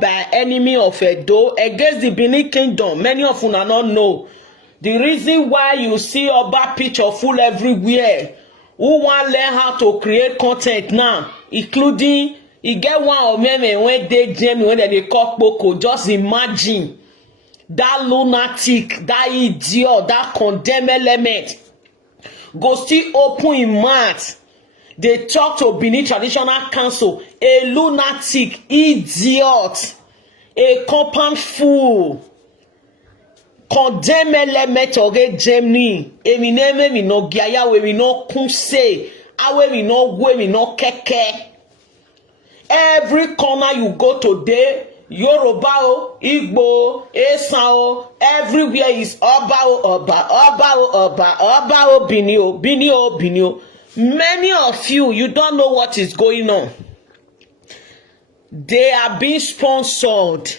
by enemy of Edo against the Benin Kingdom. Many of you not know. The reason why you see Oba picture full everywhere. Who want learn how to create content now, including you get one of them when they jam when they call Boko. Just imagine that lunatic, that idiot, that condemned element go still open in mouth. They talk to Benin Traditional Council, a lunatic, idiot, a compound fool. Condemn element oge Germany. Emi neme mi no giaya we mi no kunse. Awe mi no we mi no keke. Every corner you go today, Yoruba o, Igbo, Esan o, everywhere is Oba o, Oba, Oba o, Oba, Oba o, Bini o, Bini o, Bini o. Many of you don't know what is going on. They are being sponsored.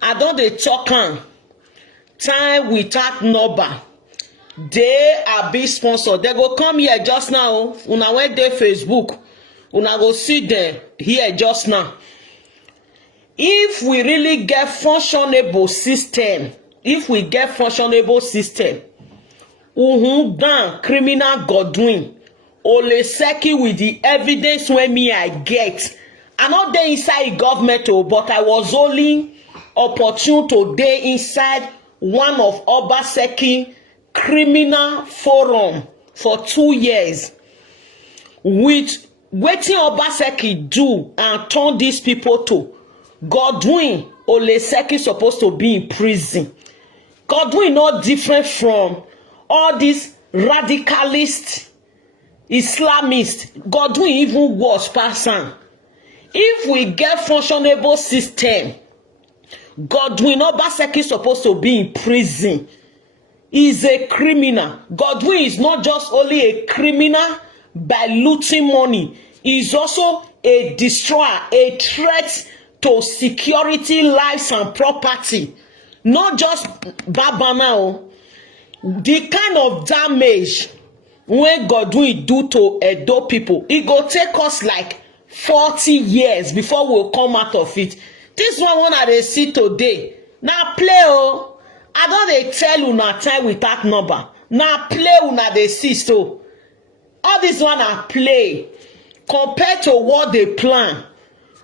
I don't they talk on. Time without number. They are being sponsored. They go come here just now. Una went there Facebook. Una go see them here just now. If we really get functionable system, dan criminal Godwin Oleseki with the evidence when me I get. I'm not there inside government, but I was only opportune to dey inside one of Obaseki criminal forum for 2 years with wetin Obaseki do and turn these people to. Godwin Oleseki supposed to be in prison. Godwin not different from all these radicalist Islamists. Godwin even worse person. If we get functionable system, Godwin Obaseki supposed to be in prison. He's a criminal. Godwin is not just only a criminal by looting money. He's also a destroyer, a threat to security, lives and property. Not just Babana. The kind of damage when Godwin do to Edo people, it go take us like 40 years before we'll come out of it. This one they see today. Now play oh. I don't they tell you na time without number. Now play una they see so. All this one are play. Compared to what they plan,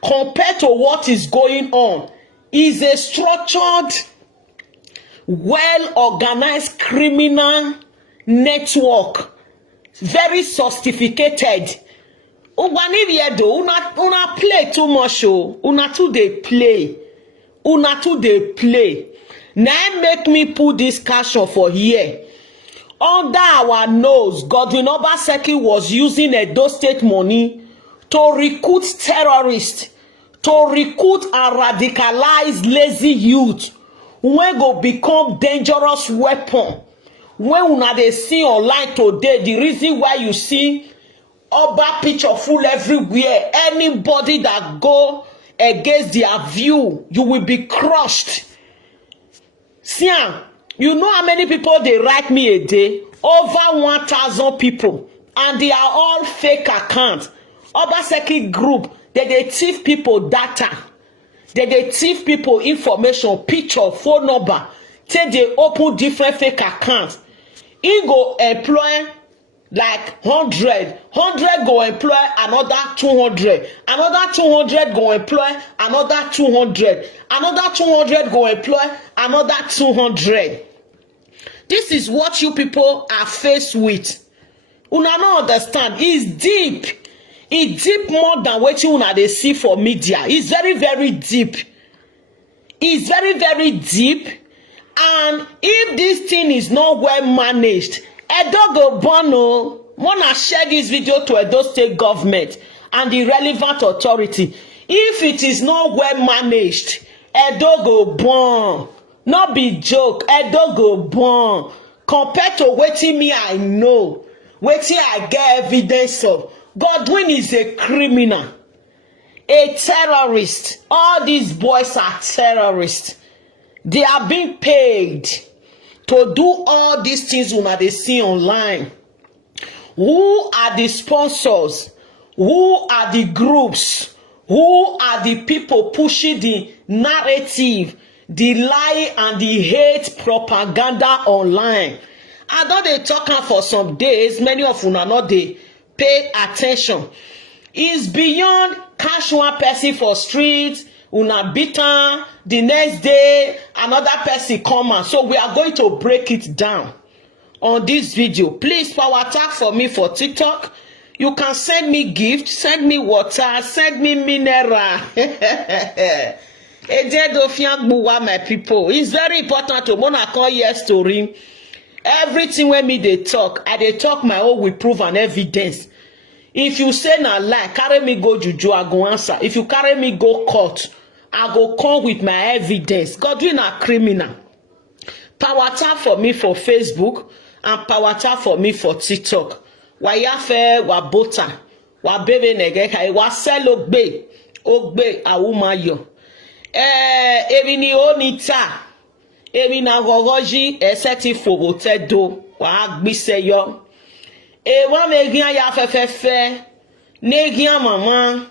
compared to what is going on, is a structured, well-organized criminal network. Very sophisticated. Una play too much oh. Una too they play. Now make me put this caption for here. Under our nose, Godwin Obaseki was using Edo State money to recruit terrorists, to recruit and radicalize lazy youth when go become dangerous weapon. When una dey see online today, the reason why you see Oba picture full everywhere, anybody that go against their view, you will be crushed. See, you know how many people they write me a day? Over 1,000 people, and they are all fake accounts. Obaseki group, they thief people data, they thief people information, picture, phone number. Say they open different fake accounts. He go employ like 100 go employ another 200, another 200 go employ another 200, another 200 go employ another 200. This is what you people are faced with. Una no understand. It's deep. It's deep more than what you una they see for media. It's very, very deep. It's very, very deep. And if this thing is not well managed, Edo go bono. Wanna share this video to Edo State government and the relevant authority. If it is not well managed, Edo go burn. Not be joke. Edo go burn. Compared to wetin me I know, wetin I get evidence of, Godwin is a criminal, a terrorist. All these boys are terrorists. They are being paid to do all these things una dey see online. Who are the sponsors? Who are the groups? Who are the people pushing the narrative, the lie and the hate propaganda online? I know they talking for some days. Many of you are not they pay attention. It's beyond catch one person for streets, una beaten, the next day another person come out. So we are going to break it down on this video. Please power tag for me for TikTok. You can send me gift, send me water, send me mineral. My people, it's very important to wanna call your story. Everything when me they talk, I they talk my own with proof and evidence. If you say na lie, carry me go juju, I go answer. If you carry me go court, I go come with my evidence. Godwin a criminal. Power tap for me for Facebook and power tap for me for TikTok. Wa yafe wa bota wa bebe negeka wa sell ogbe awumayo. Ebi ni onita. Ebi na gogoji eseti fobote do wa agbise yo. Wa megian ya fefefe negian mama.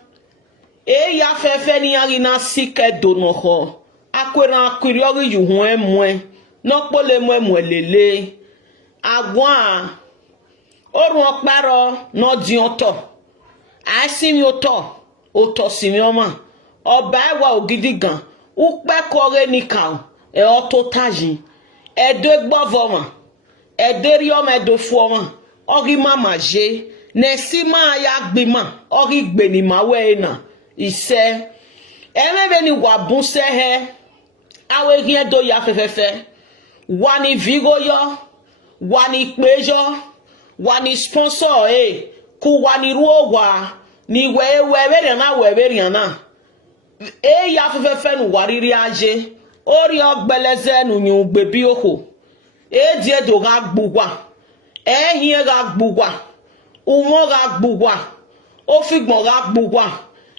Ya fefe ni ari na sike do no ho. Akwera akwiri ori yu ho emwe. No pole mwe lele. Agwa orun oparo no di oto. Asimi oto simi oma. Oba wa ogidi gan. Upe kore nikan. Oto taji. Edo gbovoma. Ederi oma edo fuoma. Ori mama je. Nesima ya gbima. Ori gbeni mawe na. Ise. Emebe ni wabun se he. Awe gien do ya fefefe. Wani vigo yo. Wani kpejo. Wani sponsor ku wani ruwa ni weweriana ya fefefe nu wariri aje ori ogbeleze nu nyun gbebi oko die do ga gbugwa hie ga gbugwa umo ga gbugwa ofigbon ga gbugwa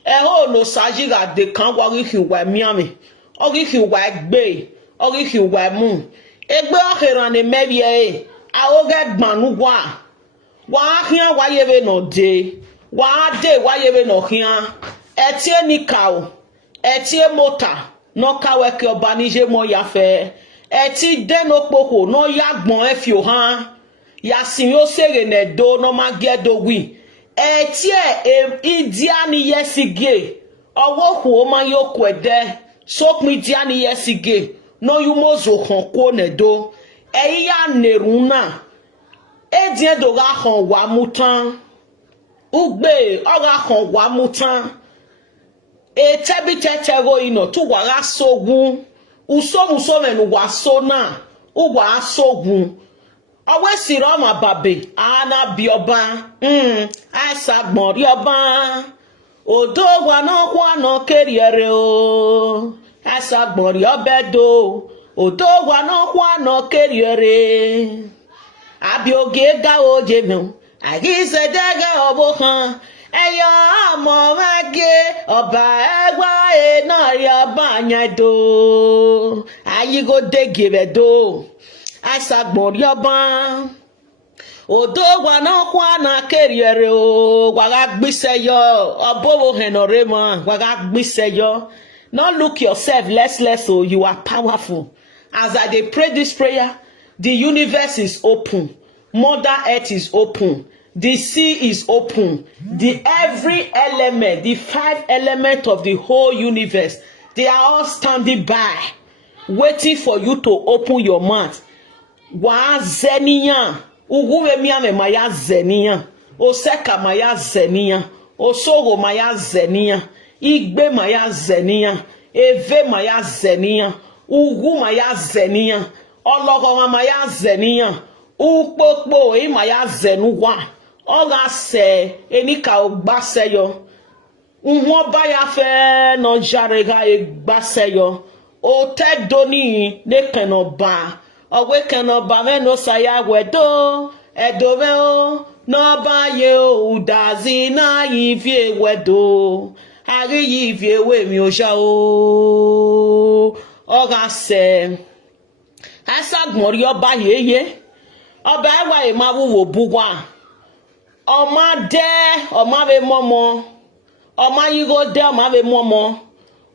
ho no saji ga de kan wa ri hiwa miami ori hiwa gbe ori hiwa mu egbe oheran ne mebie awoge gbanugwa wa hian wa yebe no de wa de wa yebe no hian etie nikao etie mota no kawe ke obanije mo ya fe eti de no poko no ya gbon efio han ya sin yo sere ne do no ma gedo wi etie idiani yesige owo ku o ma yo kwede sokmi diani yesige no yu mozo kan ko ne do ya neruna edie do ga kan wa mutan ugbe o ga kan wa mutan tebi tetego ino tu wa ga sogun uso menu wa so na uwa sogun owe siro ma babe ana bioba asagbon ri oba odo wa no kwa no keriere o asagbon ri obedo odo wa no kwa no keriere abi oge ga oje mi agise dege obo kan eyo mo mage oba egwa na ri oba yan do ayigo dege be do asagbon ri oba odo wa no kwa na keriere o wa ga gbise yo obowo henore mo wa ga gbise yo. Not look yourself less so you are powerful. As I dey pray this prayer, the universe is open. Mother Earth is open. The sea is open. The every element, the 5 elements of the whole universe, they are all standing by, waiting for you to open your mouth. Wa zeniya, uguwe miame maya zeniya, oseka maya zeniya, osogo maya zeniya, igbe maya zeniya, eve maya zeniya, ugu maya zeniya, ologo maya zeniya, ukpokpo maya zenuwa. Oga se enika ogbase yo unwo ba ya fe no jarega egbase yo o te doni ne kenoba owe kenoba me no saya wedo edowe o no ba ye o udazi na yivie wedo ari yivie we mi o sha o oga se asagbon ri oba yeye oba ewa e ma wuwo bugwa Oma de, oma be momo, Oma you go there, ma be momo.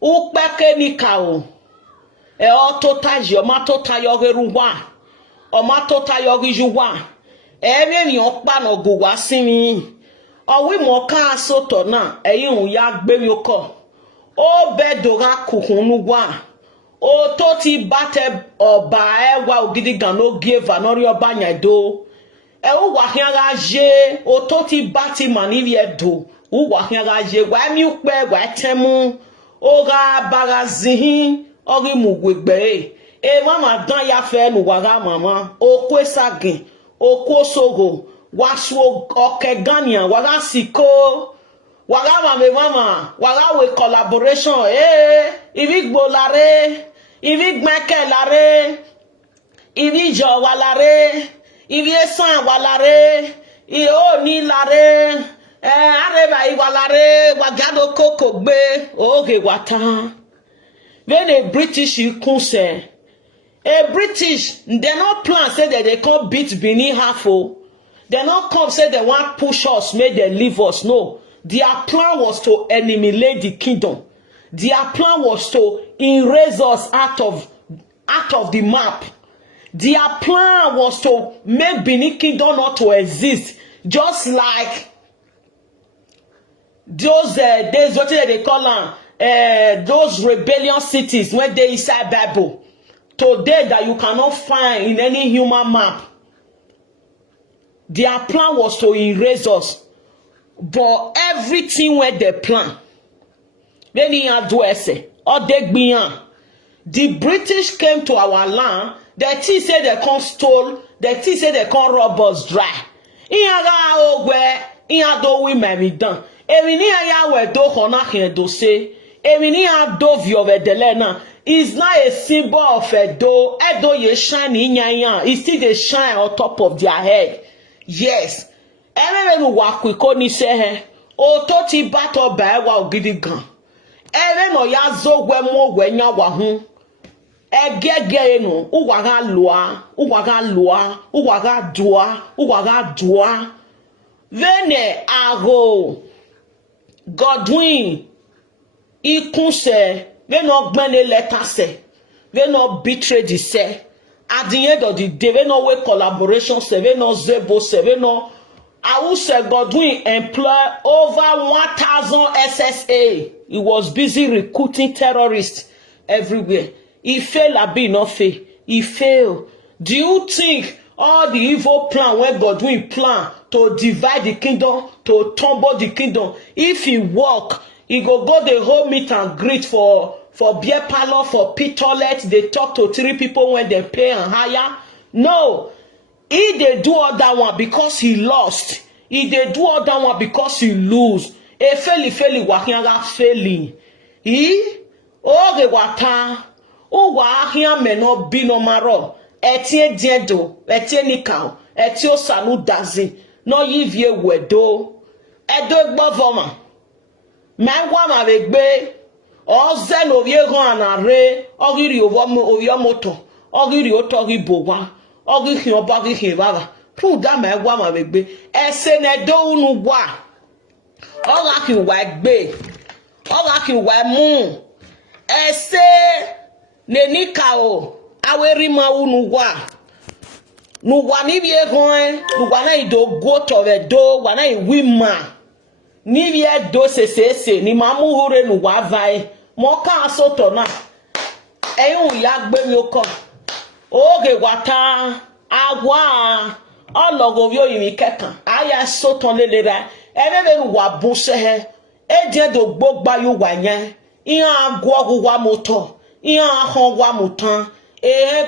U peke ni kao. E o totaji, oma tota yoge ruwa. Oma tota yoge juwa. E me mi okpa no guwa simi. Owi mo ka soto na, e yun ya gbe mi oko. O be dora kuhunu wa. O toti bate oba ewa ogidi gano give anori oba nyado. E u wa hianga je, o toti bati manivi edo. U wa hianga je, wa mi ukpe, wa temu. Oga bagazihin, ori mugwegbe. E mama dan ya fe nu waga mama. O kwe sagin, o ko sogo. Waswo okegania, waga siko. Waga mama, waga we collaboration. Ivik bolare, ivik meke lare, ivik jo walare, ivik san walare, o ni lare, areba iwalare, wagado koko gbe, oge wata. When a British kunse, a British, they not plan say that they can't beat Benin half. They not come say they want push us, make them leave us. No. Their plan was to eliminate the kingdom. Their plan was to erase us out of the map. Their plan was to make Benin Kingdom not to exist. Just like those days, what they call them, those rebellion cities when they inside Bible. Today that you cannot find in any human map. Their plan was to erase us. But everything where they plan, the British came to our land. The tea said they can't steal. The tea said they can't rob us dry. It's not a symbol of Edo. Edo ye shine in ya. It's still they shine on top of their head. Yes. Every walk we call ni say o to ti bato ba wa ogidi gan. Every no ya zo gwe mo gwe nya wa hu. Egege no u wa ga loa, u wa ga loa, u wa ga dua, u wa ga dua. Vene ago Godwin ikun se, we no gbene letter se. We no betray the se. At the end of the day, we no we collaboration se, we no zebo se, we no I will say Godwin employed over 1,000 SSA. He was busy recruiting terrorists everywhere. He failed at being not fail. He failed. Do you think all the evil plan when Godwin planned to divide the kingdom, to tumble the kingdom, if he work, he go the whole meet and greet for beer parlor, for pit toilet, they talk to 3 people when they pay and hire? No. He they do all that one because he lost. He they do all that one because he lose. E feli wahianga feli. He o ge wata o wahia meno bino maro. Etie diedo, etie nikao, etie osanu dazi. No yivye wedo. Edo egbovoma. Mangwa ma begbe. Ozen ovye go anare. Ogiri ovyo moto. Ogiri otogi bowa. Ogi hin oba gi hin baba fu da ma egwa ma begbe ese ne do unu gwa oga kin wa gbe oga kin wa mu ese ne nika o aweri ma unu gwa nu gwa ni bi egon nu gwa na ido go to we do gwa na iwima ni bi edo sesese ni ma mu hore nu gwa vai mo ka so to na eyun ya gbe mi o ko oge wata agwa ologovyo yimi kekan aya soton lelera ebebe wa bunse he eje do gbogba yo wa yan iyan agwo ogwa moto iyan ahon wa mutan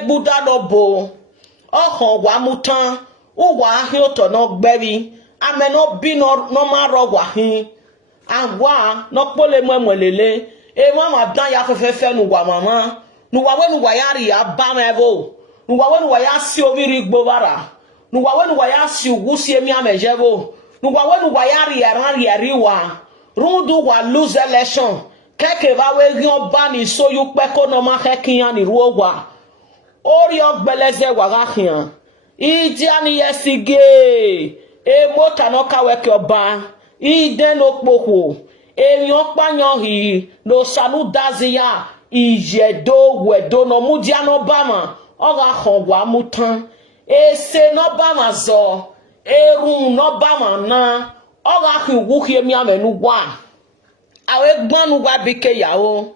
gbuda lobo ohon wa mutan uwa ahin oto no gberi ameno bi no ma ro wa hin agwa no pole mwelele mama dan ya fefefe nu wa mama nuwa wenu wayari ya bamevo nuwa wenu wayasi oviri gbovara nuwa wenu wayasi ugusi emi amejevo nuwa wenu wayari ya ran yariwa rundu wa lose election keke va we yon bani so yu peko no ma hekian ni ruwa ori ogbeleze wa gakian idiani yesige mota no ka weke oba iden okpoko Eyon panyo hi no sanu dazia ijedo wedo no mudia no bama oga khongwa mutan ese no bama zo erun no bama na oga khiwu khiemi amenu wa awe gbanu wa bike yawo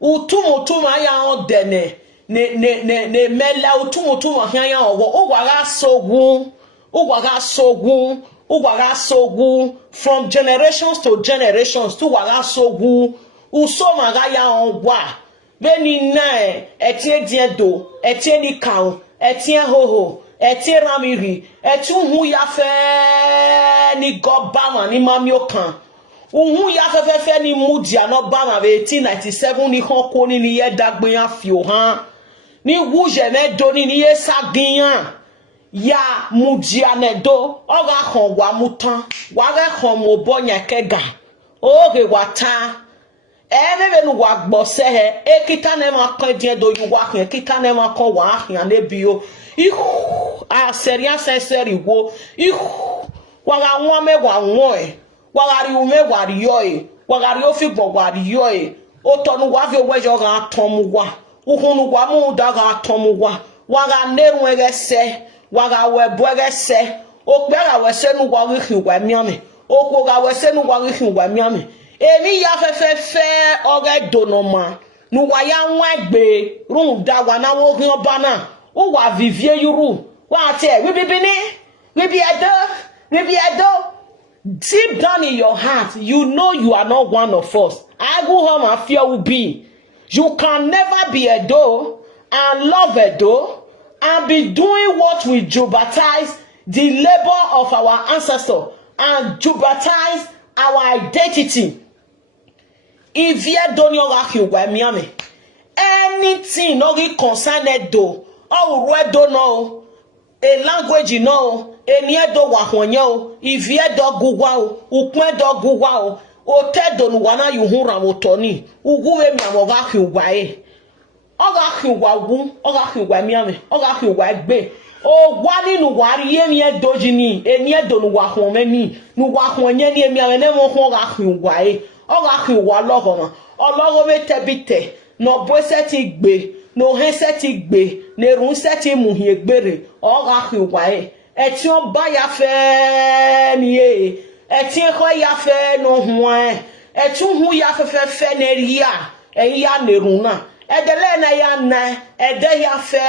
utumutuma ya on dene ne mela utumutuma ya owo ugwaga sogun from generations to generations to waga sogun usoma ga ya on wa beni na etie diedo etie ni kan etie hoho etie ramiri etie hu ya fe ni gobama ni mamiokan uhun ya fefefe ni mudia no bama be 1897 ni hoko ni ye dagbe ya fio han ni wuje me do ni ye sagiyan ya mudia nedo oga kan wa mutan wa ga kan mo bonya kega oge wata ebe nu wa gbo se he ekita na ma kan die do yu wa kan ekita na ma kan wa han na bio ihu a seria senseri wo ihu wa ga won me wa won e wagari ume wari yoy wagari ofi bo wari yoy otonu wa fi owejo ga tomu wa uhunu wa mu da ga tomu wa waga neru egese waga webo egese okpera wesenu wa wi wa miame okwo ga wesenu wa wi wa miame emi ya fefefe oge donoma nu wa ya nwa egbe run da wa na wo rin oba na o wa vivie yuru wa te we be edo. Deep down in your heart, you know you are not one of us. I go home and fear will be. You can never be a doe and love a doe and be doing what we jeopardize the labor of our ancestors and jeopardize our identity. If you don't know anything no concerned do or we don't know a language you know eni edo wa honyo ivi edo gugwa o ukun edo gugwa o tedo nu wana yuhura motoni uguwe mi amoga hugwa oga hugwa wu oga hugwa mi ame oga hugwa gbe o gwa ninu wari yemi edo jini eni edo nu wa hon meni nu wa honye ni emi ame ne mo hon oga hugwa logoma ologo me tebite no bose ti gbe no hese ti gbe ne run se ti muhie gbere oga hugwa eti o ba ya fe ni eti ko ya fe no ho eti hu ya fe na ria ya nerun na edele na ya na ede ya fe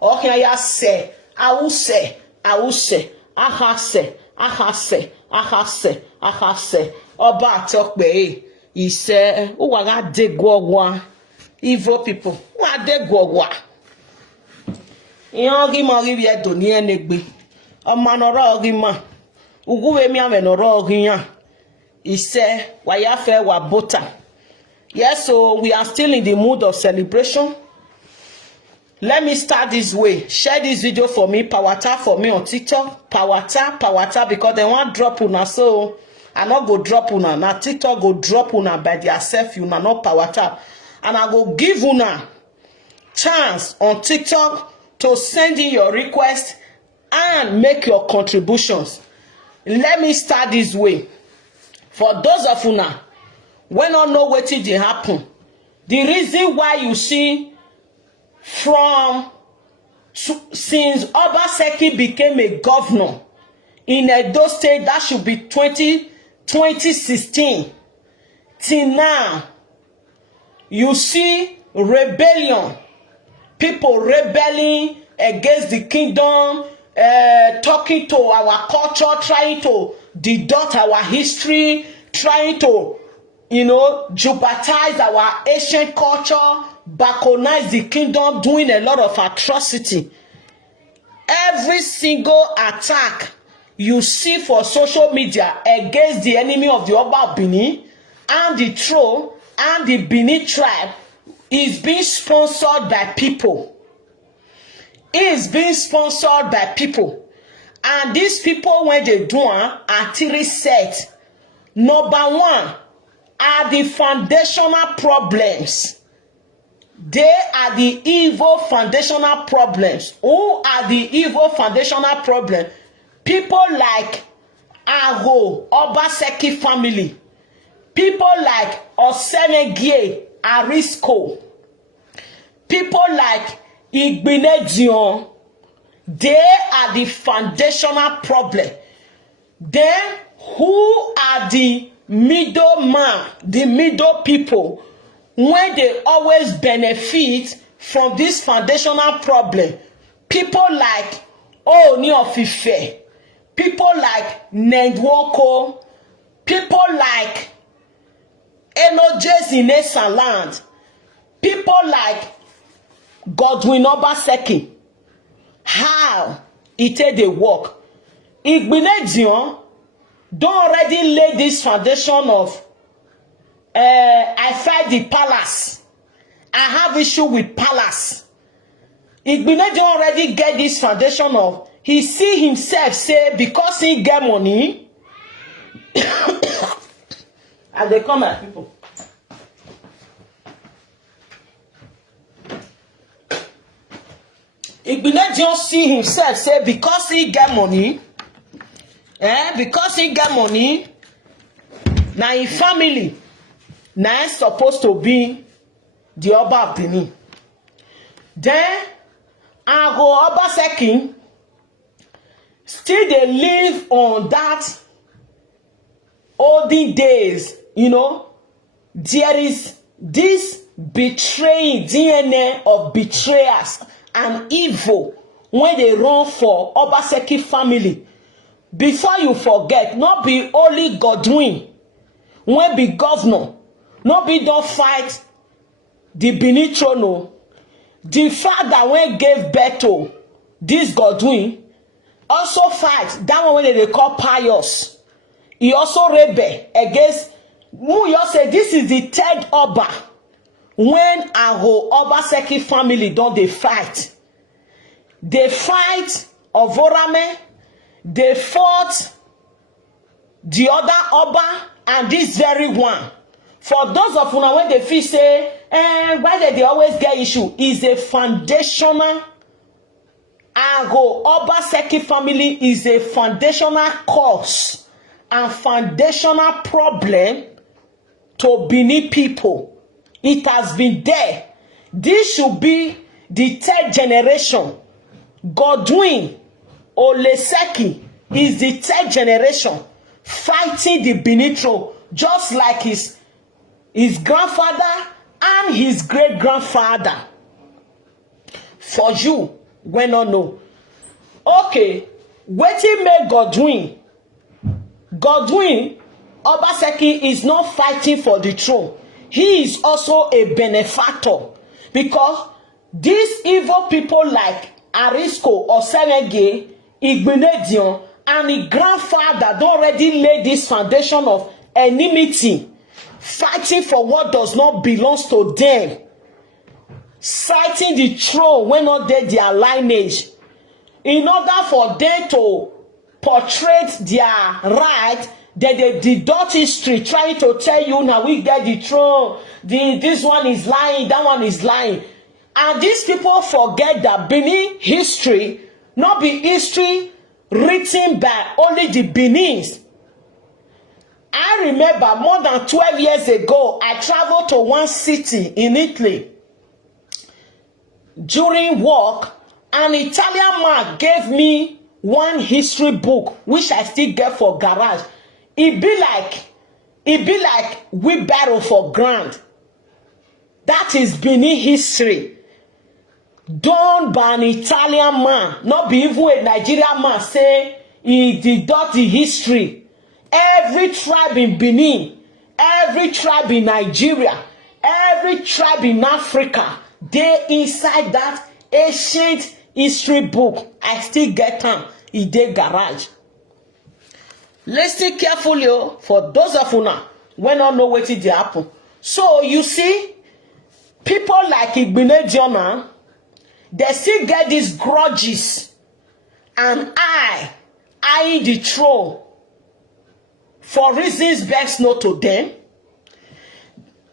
o kan ya se awuse ahase oba atokpe ise o wa ga de gogwa evil people wa de gogwa yan gi mo ri bi edo ni enegbe ọmọ nọrọ ogi ma uguwe mi ame nọrọ ogi yan ise wa ya fe wa bota. Yes, so we are still in the mood of celebration. Let me start this way. Share this video for me, power tap for me on TikTok. Power tap because they want drop una, so I not go drop una. Now TikTok go drop una by yourself, you not power tap. And I go give una chance on TikTok to send in your request and make your contributions. Let me start this way. For those of una when don't know what did happen, the reason why you see since Obaseki became a governor in Edo State, that should be 2016 till now, you see rebellion, people rebelling against the kingdom, talking to our culture, trying to deduct our history, trying to, jeopardize our ancient culture, balkanize the kingdom, doing a lot of atrocity. Every single attack you see for social media against the enemy of the Oba Bini and the throne and the Bini tribe is being sponsored by people. Is being sponsored by people, and these people, when they do are three sets. Number one are the foundational problems. They are the evil foundational problems. Who are the evil foundational problems? People like Ago Obaseki family, People like Osenegie Arisco, people like Igbinedion, they are the foundational problem. Then who are the middleman, the middle people, when they always benefit from this foundational problem? People like Ooni of Ife, people like Nedwoko, people like Enojes in Esaland, people like Godwin Obaseki. How it take dey work? Igbinedion don already lay this foundation of I fight the palace, I have issue with palace. Igbinedion already get this foundation of he see himself say because he get money and they come at people. Igbinedion see himself say because he get money, because he get money, now his family now supposed to be the Oba of Benin. Then Ago Obaseki still they live on that olden days, you know. There is this betraying DNA of betrayers and evil when they run for Obaseki family. Before you forget, not be only Godwin when be governor, not be don't fight the Benin throne. The father when gave birth to this Godwin also fight that one when they call Pius. He also rebel against who you say this is the third Oba when Aho Obaseki family don't they fight. They fight Ovorame, they fought the other Oba and this very one. For those of you when they feel say why they always get issue is a foundational Ago Obaseki family is a foundational cause and foundational problem to Benin people. It has been there. This should be the third generation. Godwin Oleseki is the third generation fighting the Benin throne, just like his grandfather and his great-grandfather. For you, when not know. Okay, wetin make Godwin Obaseki is not fighting for the throne. He is also a benefactor because these evil people like Arisco or Serenge, Igbinedion, and his grandfather don already lay this foundation of enmity, fighting for what does not belong to them, citing the throne when not there their lineage, in order for them to portray their right. That they deduct history, trying to tell you now we get the throne, this one is lying, that one is lying. And these people forget that Benin history not be history written by only the Benins. I remember more than 12 years ago, I traveled to one city in Italy during work. An Italian man gave me one history book, which I still get for garage. It be like wheelbarrow for ground. That is Benin history done by an Italian man, not be even a Nigerian man. Say he deduct the history. Every tribe in Benin, every tribe in Nigeria, every tribe in Africa, they inside that ancient history book. I still get them in the garage. Listen carefully for those of you now when not know what it happen. So you see, people like Igbinedion, they still get these grudges, and I the throne for reasons best known to them.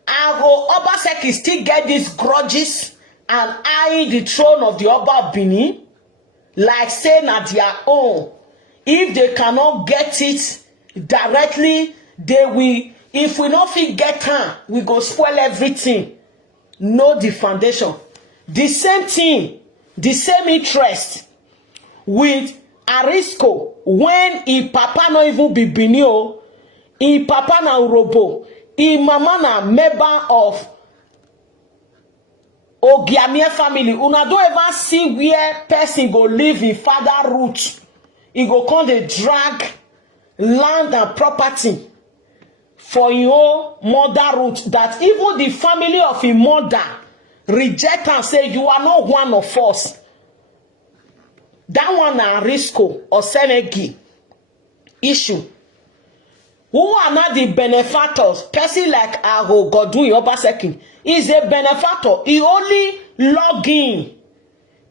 Ago Obaseki still get these grudges and I the throne of the Oba of Benin, like saying at their own. If they cannot get it directly, they will If we not fit get her, we go spoil everything. Know the foundation. The same thing, the same interest with Arisco when he papa no even be Binio, he papa na Urobo, he mama na member of Ogiamie family. Una don't ever see where person go live in father root. He go come the drag land and property for your mother root, that even the family of his mother reject and say you are not one of us. That one na Risco or Senegi issue. Who are not the benefactors? Person like Aho Godwin Obaseki is a benefactor. He only log in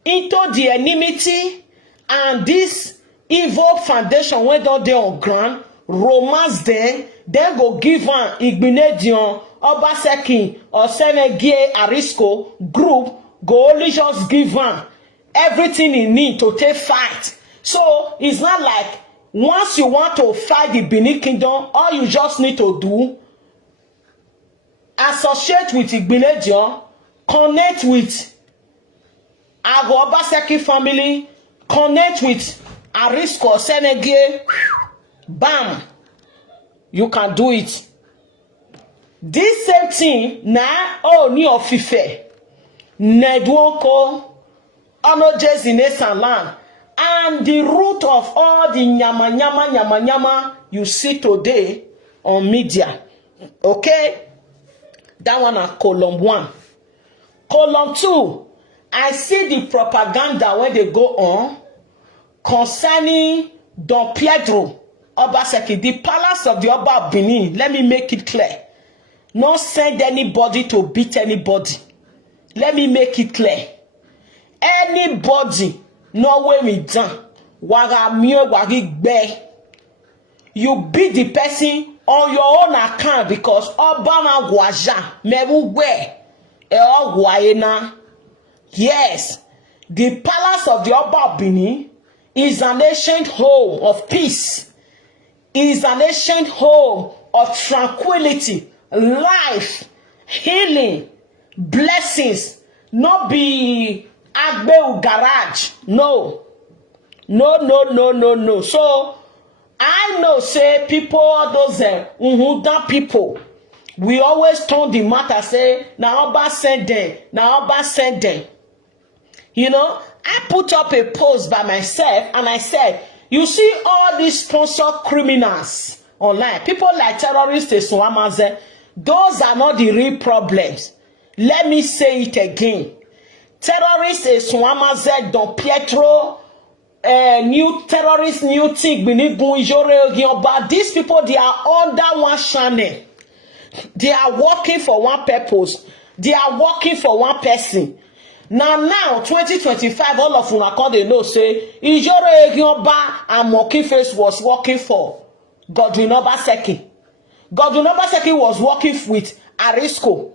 into the enmity and this evil foundation went down there on ground, romance them, then go give an Igbinedion, Obaseki, or Senegi Arisco group, go only just give an everything he need to take fight. So it's not like once you want to fight the Benin Kingdom, all you just need to do, associate with Igbinedion, connect with Ago Obaseki family, connect with Arisco Senegi, bam, you can do it. This same thing na Ooni of Ife, Nedwonko, Onojes in Esanland, and the root of all the nyama you see today on media. Okay? That one are column 1. Column 2, I see the propaganda when they go on concerning Don Pedro Obaseki, the palace of the Oba of Benin. Let me make it clear. Not send anybody to beat anybody. Let me make it clear. Anybody, no way me down. You beat the person on your own account because Obama Gwaja Meruwe Guayena. Yes, the palace of the Oba of Benin is an ancient home of peace. Is an ancient home of tranquility, life, healing, blessings. Not be Agbeu garage. No. So I know say people, those that people, we always turn the matter say now Oba send them. You know, I put up a post by myself and I said, you see all these sponsor criminals online, people like terrorists, those are not the real problems. Let me say it again. Terrorists, Don Pietro, new terrorists, new thing, but these people, they are under one channel. They are working for one purpose. They are working for one person. Now, 2025, all of una come they know say Ijoro Egioba and Moki Face was working for Godwin Obaseki. Godwin Obaseki was working with Arisco.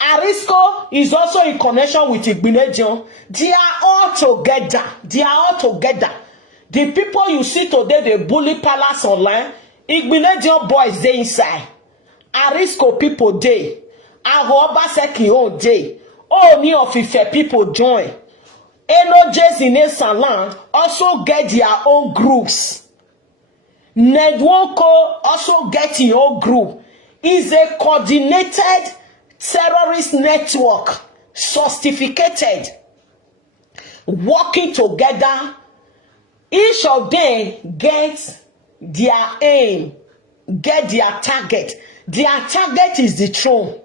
Arisco is also in connection with Igbinedion. They are all together. The people you see today, they bully palace online. Igbinedion boys they inside. Arisco people they. Ago Obaseki all day. Ooni of Ife people join. Onojes in Esanland also get their own groups. Nedwonko also get his own group. Is a coordinated terrorist network, sophisticated, working together. Each of them gets their aim, get their target. Their target is the throne.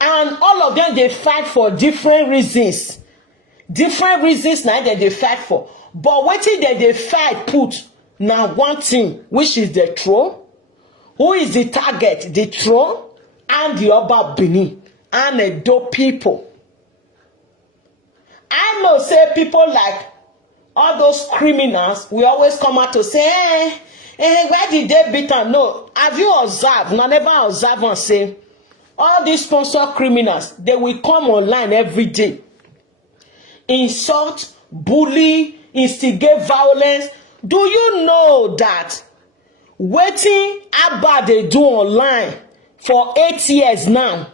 And all of them, they fight for different reasons. Different reasons now that they fight for. But what is that they fight put now one thing, which is the throne. Who is the target? The throne and the Oba Benin and the dope people. I know say people like all those criminals, we always come out to say, where did they beat them? No. Have you observed? I never observe and say, all these sponsor criminals, they will come online every day. Insult, bully, instigate violence. Do you know that Wetin Abba dey do online for 8 years now.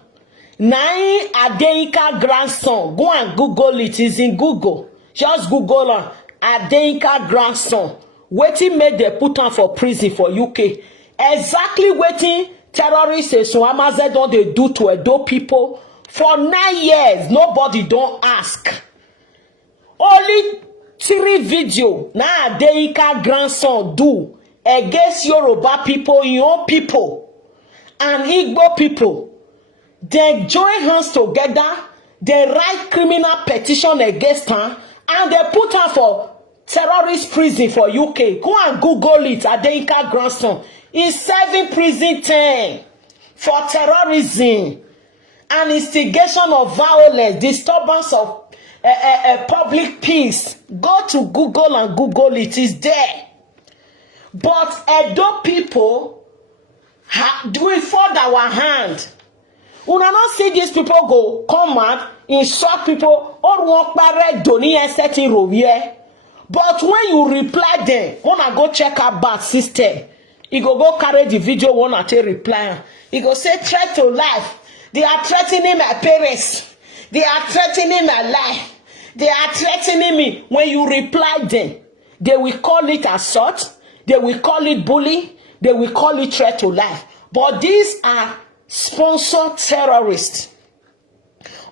Nai Adeyinka grandson. Go and Google it. It's in Google. Just Google on Adeyinka grandson. Wetin make dem put am for prison for UK. Exactly wetin terrorists Esuamaze don dey do to Edo people for 9 years. Nobody don ask. Only 3 video na Adeyinka grandson do against Yoruba people, Igbo people, and Igbo people. They join hands together, they write criminal petition against her, and they put her for terrorist prison for UK. Go and Google it, Adeyinka grandson. He's serving prison term for terrorism and instigation of violence, disturbance of public peace. Go to Google and Google it. It's there. But Edo people do it for our hand. Una not see these people go come out, insult people, or walk by Doni and setting Rovier. But when you reply them, wanna go check out bad system. You go carry the video, wanna take reply. You go say threat to life. They are threatening my parents. They are threatening my life. They are threatening me. When you reply them, they will call it assault. They will call it bullying. They will call it threat to life. But these are sponsored terrorists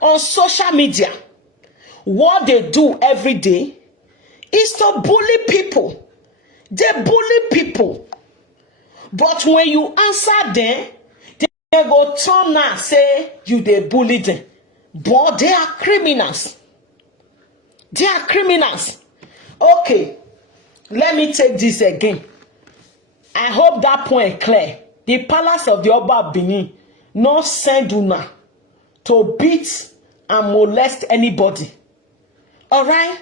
on social media. What they do every day is to bully people. They bully people. But when you answer them, they go turn and say you they bully them. But they are criminals. They are criminals. Okay, let me take this again. I hope that point clear. The palace of the Oba Benin no send una to beat and molest anybody. All right?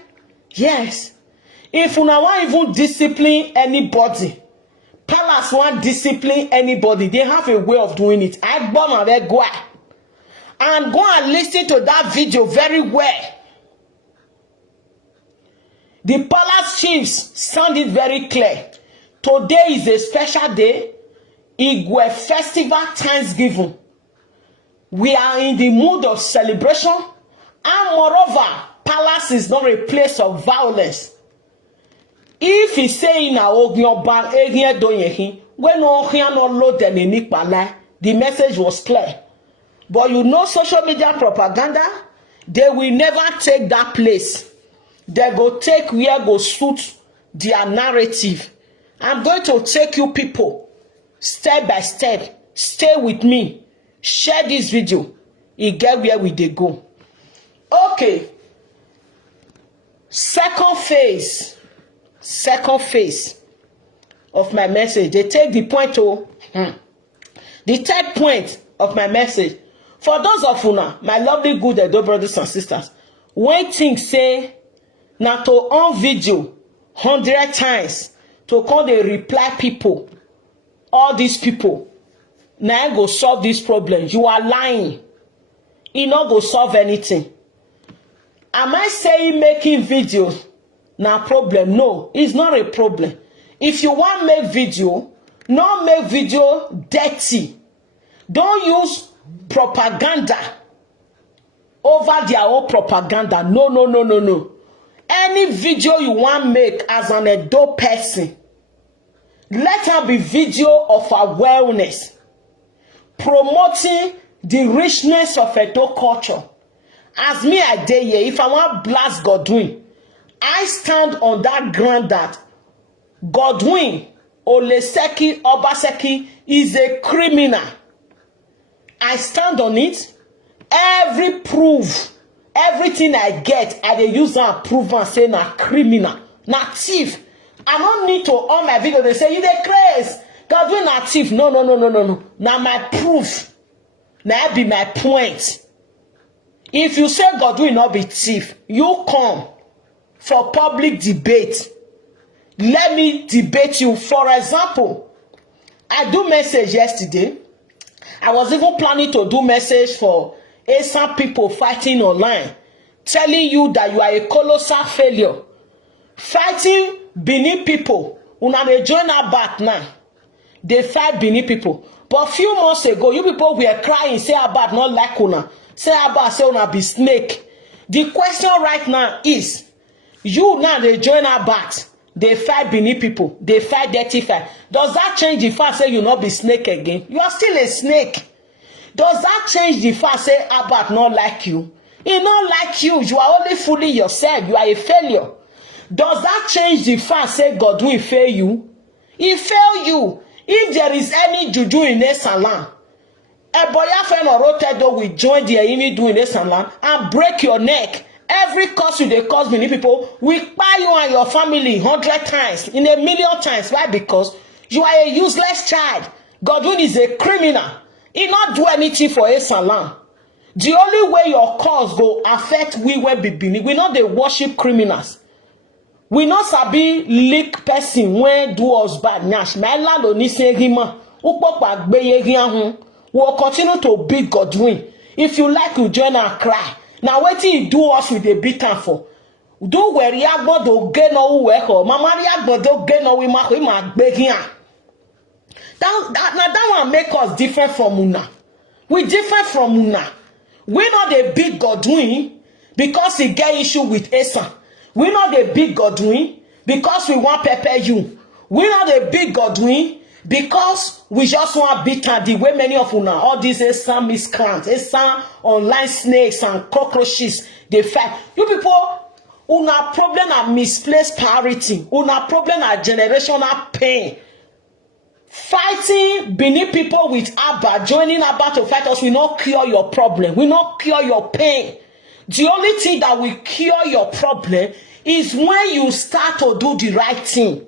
Yes. If una want even discipline anybody, palace want discipline anybody, they have a way of doing it. I go and go and listen to that video very well. The palace chiefs sounded very clear. Today is a special day. Igwe Festival Thanksgiving. We are in the mood of celebration. And moreover, palace is not a place of violence. If he's saying the message was clear. But you know social media propaganda, they will never take that place. They go take where go suit their narrative. I'm going to take you people step by step. Stay with me. Share this video. You get where we dey go. Okay. Second phase of my message. They take the point to the third point of my message. For those of una, my lovely good Edo brothers and sisters, when things say now to on video 100 times to call the reply people, all these people, now go solve this problem. You are lying. It not go solve anything. Am I saying making videos now problem? No, it's not a problem. If you want make video, not make video dirty. Don't use propaganda over their own propaganda. No. Any video you want make as an adult person, let her be video of awareness, promoting the richness of Edo culture. As me I dey here, if I want blast Godwin, I stand on that ground that Godwin Oleseki Obaseki is a criminal. I stand on it. Every proof, everything I get, I dey use and prove and say na criminal, na thief. I don't need to on my video. They say you dey craze. Godwin na thief. No. Now my proof. Now be my point. If you say Godwin not be thief, you come for public debate. Let me debate you. For example, I do message yesterday. I was even planning to do message for some people fighting online, telling you that you are a colossal failure. Fighting Benin people, una dey join her back now. they fight Benin people. But a few months ago, you people were crying, say about not like una, say about say una be snake. The question right now is, you now they join our backs, they fight Benin people, they fight dirty fight. Does that change the fact say you not be snake again? You are still a snake. Does that change the fact say about not like you? He not like you. You are only fooling yourself. You are a failure. Does that change the fact say God will fail you? He fail you. If there is any juju in a salon, a boy friend or rotedo will join the enemy doing a salon and break your neck. Every cause you they cause many people will buy you and your family 100 times, in a million times. Why? Because you are a useless child. Godwin is a criminal. He not do anything for a salon. The only way your cause go affect we when be Benin. We not they worship criminals. We not sabi lick person when do us bad. Nash my land on this hima. We'll continue to beat Godwin. If you like, you join and cry. Now what he do us with the beaten for? Do where you are do get no work or mama you do get no we ma begging. That one make us different from Una. We different from Una. We not the big Godwin because he get issue with Asa. We not the big Godwin because we want pepper you. We not the big Godwin because we just want bitter the way many of Una, all these Asa miscreants, Asa online snakes and cockroaches, they fight. You people, Una problem are misplaced priority. Una problem are generational pain. Fighting Benin people with Abba, joining Abba to fight us will not cure your problem. Will not cure your pain. The only thing that will cure your problem is when you start to do the right thing.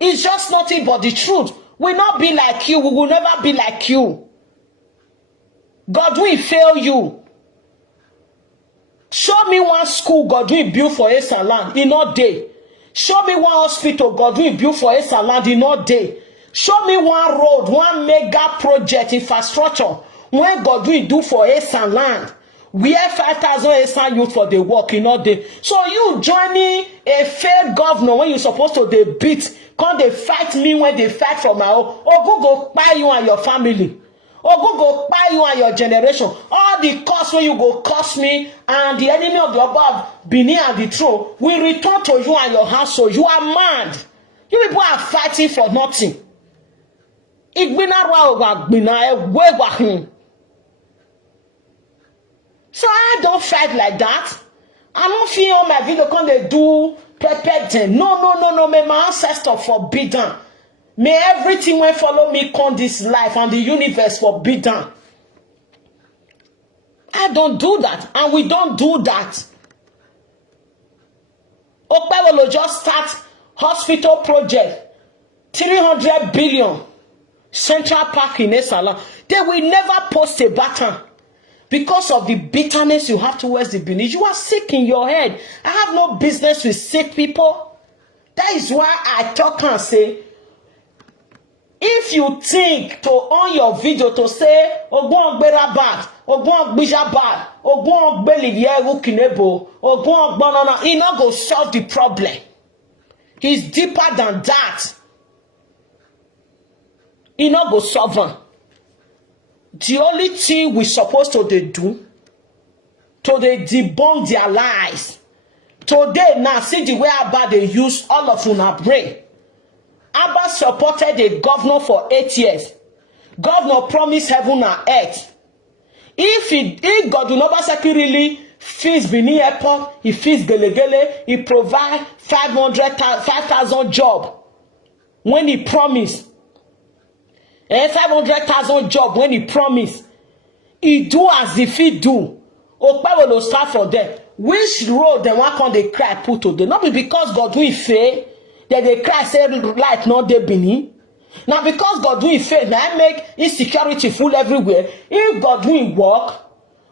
It's just nothing but the truth. We'll not be like you. We will never be like you. God will fail you. Show me one school God will build for a land in all day. Show me one hospital God will build for a land in all day. Show me one road, one mega project infrastructure when God will do for a land. We have 5,000 ASAN youth for the work in all day. So you joining a failed governor when you're supposed to they beat, can't they fight me when they fight for my own? Or go buy you and your family. Or go buy you and your generation. All the costs when you go cost me and the enemy of the above, Benin and the throne, will return to you and your household. You are mad. You people are fighting for nothing. So I don't fight like that. I don't feel on my video can they do pepper. No. May my ancestor forbidden. May everything when follow me come this life and the universe forbidden. I don't do that. And we don't do that. Okpe will just start hospital project. 300 billion. Central Park in Esala. They will never post a button. Because of the bitterness you have towards the Benin. You are sick in your head. I have no business with sick people. That is why I talk and say, if you think to on your video to say, Ogbon Berabat, Ogbon Bijabat, Ogbon Belivieru Kinebo, Ogbon Banana, he not go solve the problem. He's deeper than that. He not go solve it. The only thing we supposed to do, to they debunk their lies. Today now, see the way Abba they use all of una brain. Abba supported a governor for 8 years. Governor promised heaven and earth. If God will not really feeds Benin Airport, he feeds Gelegele, he provide 5,000 jobs when he promised. 500,000 job when he promised. He do as if he do. Okpa will start for them. Which road they want on the cry put to them? Not because God will fail that they cry say light not they Benin. Now because God will fail, now make insecurity full everywhere. If God will work,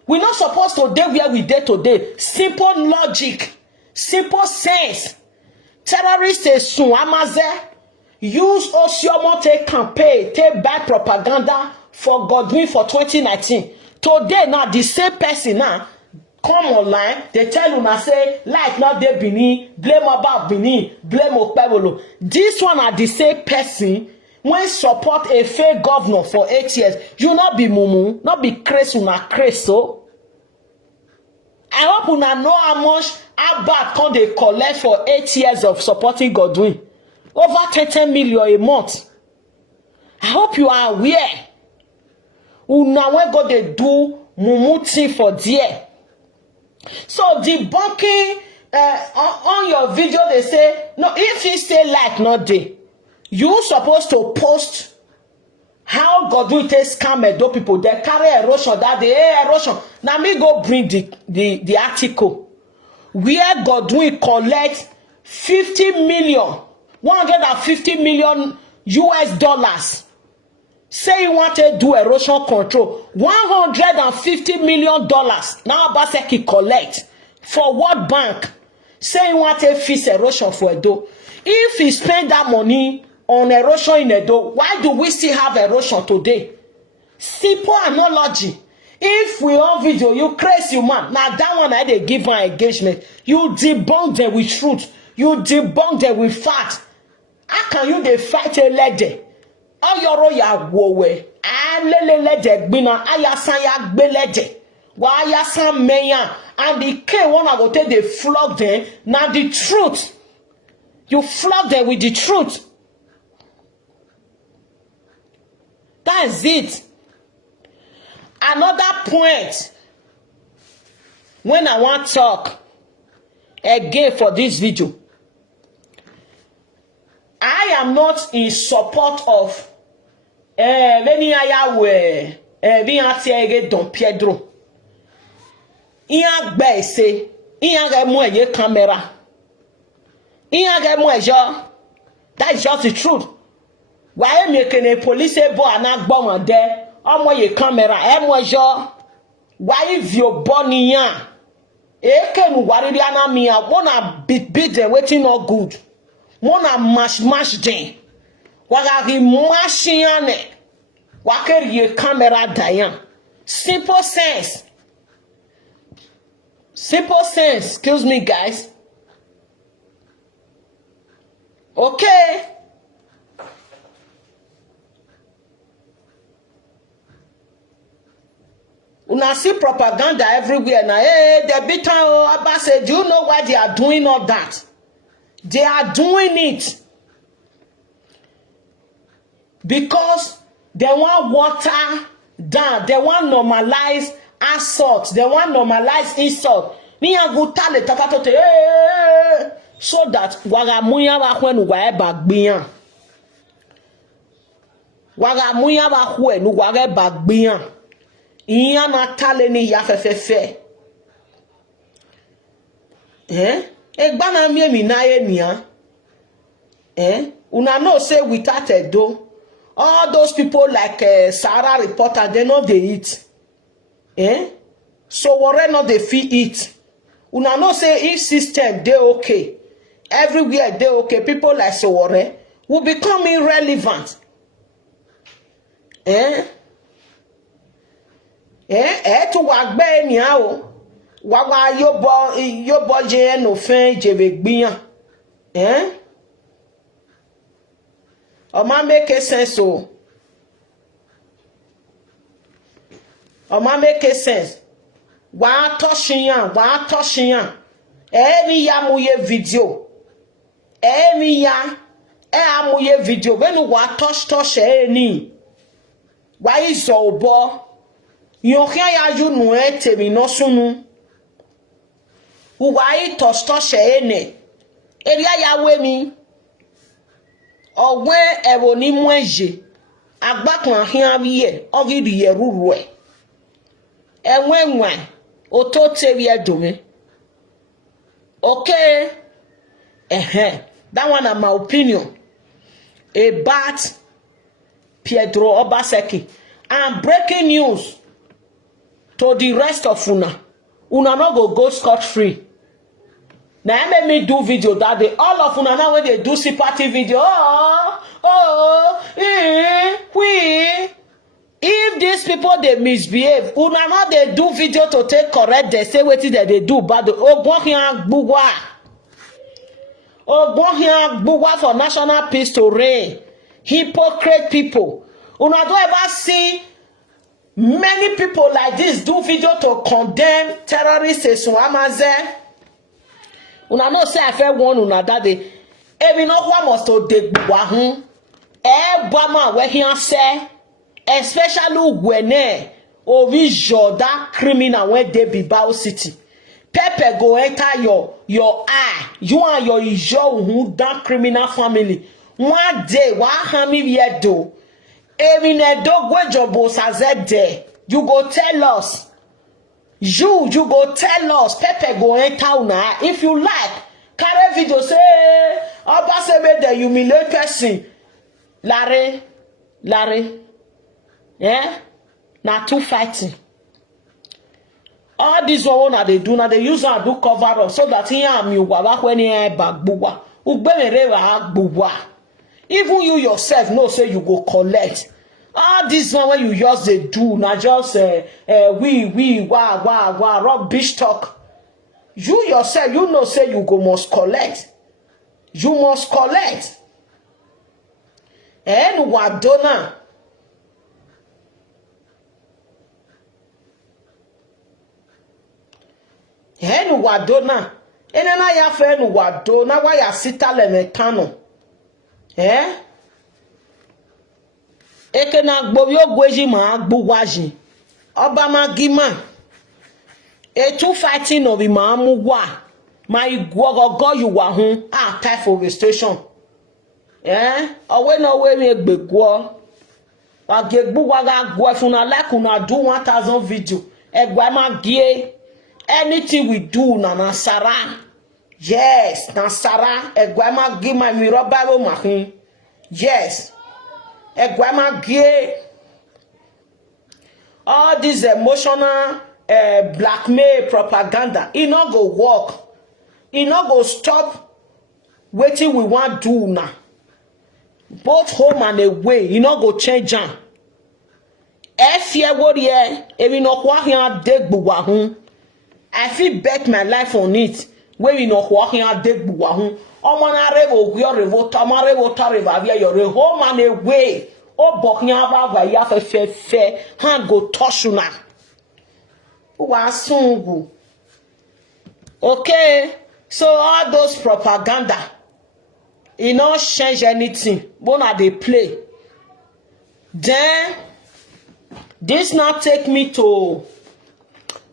we're not supposed to do where we did today. Simple logic, simple sense. Terrorists say Suamaze. Use Osiomo take campaign, take bad propaganda for Godwin for 2019. Today now the same person now come online, they tell you now say like not they Benin, blame about Benin, blame Okpebolo. This one are the same person when support a fake governor for 8 years, you not be mumu, not be crazy, una crazy. So I hope una know how much Abba can they collect for 8 years of supporting Godwin. Over 30 million a month. I hope you are aware. Una when go they do mumu thing for there. So debunking on your video, they say, no, if you say like not day, you supposed to post how Godwin takes scam Edo people. They carry erosion that day, erosion. Now me go bring the article where Godwin collect 150 million US dollars. Say you want to do erosion control. $150 million. Now Obaseki collect for World Bank. Say you want to fix erosion for Edo. If he spend that money on erosion in Edo, why do we still have erosion today? Simple analogy. If we on video, you crazy man. Now that one I they give my engagement. You debunk them with truth. You debunk them with fact. How can you they fight a lady? Ayoro ya wowe. Alelele gbina ayasan ya gbelede. Wa ayasan meyan. And the K one I go take they flog them. Now the truth. You flog them with the truth. That's it. Another point. When I want to talk again for this video, I am not in support of Veni ayawe Viantiege Don Pedro. Iyan gbe se, iyan ge mu eye camera. Iyan ge mu ejo. That is just the truth. Why making a police boy and not bomb on there? Omo ye camera, mo ejo. Why if you born yan? Eke nu wari ana mi a wanna beat them waiting not good. Wanna mash them. Waga ri mashiane. Waker ye camera dayan. Simple sense. Simple sense. Excuse me, guys. Okay. Una see propaganda everywhere now. Hey, the bitter Abba said, do you know why they are doing all that? They are doing it because they want water down. They want normalize assault. They want normalize insult. So that wagamuya wakwenu bagbiyan. Wagamuya wakwenu bagbiyan. Iya na tale ni ya fefefe. Egba na mi na ye niya. Una know say without Edo, all those people like Sarah reporter, they know they eat. So what not they fit eat. Una know say if system they okay, everywhere they okay, people like Sowore will become irrelevant. To wagbe ni a o. Wawa yobo je no fen jebe gbiyan. O ma make sense o. O ma make sense. Wa toshiyan. Emi ya muye video. Emi ya amuye video. When wa touch ni. Wa izo obo. Yokia ya yunu temi no sunu. Uwai touch ene. Eria ya wemi. Owe ewo ni mwenje. Agbakun ahian wiye. Ogidi ye ruruwe. Enwe oto tewi edome. Okay. That one is my opinion about Pedro Obaseki. And breaking news to the rest of una. Una not go scot-free. Now let me do video that day. All of una now when they do sympathy video. If these people they misbehave, una not they do video to take correct. They say what that they do bad. Bugwa for national peace to reign. Hypocrite people. Una don't ever see many people like this do video to condemn terrorists as Amaze. Una no say I fẹ́ warn una that day. Ebi no wa must to de gba hun. Bama we here say, especially when ovi joda criminal when they be Bao City. Pepe go enter your eye. You and your ijo who that criminal family. One day, wa hami yedo. Ebi ne do gwejobo sazede. You go tell us. You go tell us. Pepe go enter una. If you like, carry video say, Obasebe the humiliate person. Larry, yeah, now two fighting. All this one they do now, they use and do cover up so that he am you back when he back buwa. Even you yourself know say you go collect. All this one when you just they do now just wah rubbish talk. You yourself you know say you go must collect. You must collect. En wadona. En wadona. Enena ya fe en wadona wa ya sita le mekano. Eke na gbo yo gweji ma agbu waji. Oba ma gima. Etu fighting of imamu wa. Ma igwogogo you wa hun. Ah, time for station. Owe no we me gbegwo. Wa gegbu wa ga gwo funa like una do 1000 video. Egba ma gie. Anything we do na Sara. Yes, na Sara. Egba ma gie my miroba wo ma hin. Yes. Egba ma gie. All this emotional blackmail propaganda, it not go work. It not go stop waiting we want do now. Both home and away, you not go change am. If you go there, if you not walk here dig buwahun, I feel bet my life on it. When you not walk here dig buwahun, omo na revo your revo, tama revo tareva via your home and away. O boknya ba ya fe hand go touch you now. Wasungu. Okay, so all those propaganda. It not change anything. But they play. Then this now take me to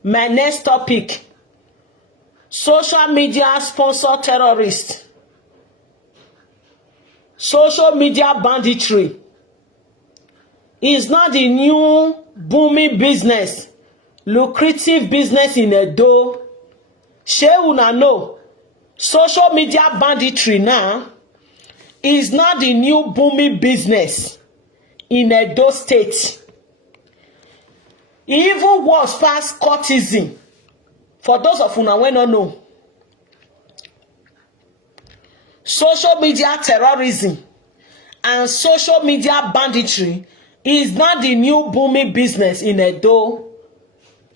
my next topic. Social media sponsor terrorists. Social media banditry is not the new booming business, lucrative business in Edo. Shey una know, social media banditry now is not the new booming business in Edo State. Even worse past courtesan. For those of una wey no know, social media terrorism and social media banditry is not the new booming business in Edo.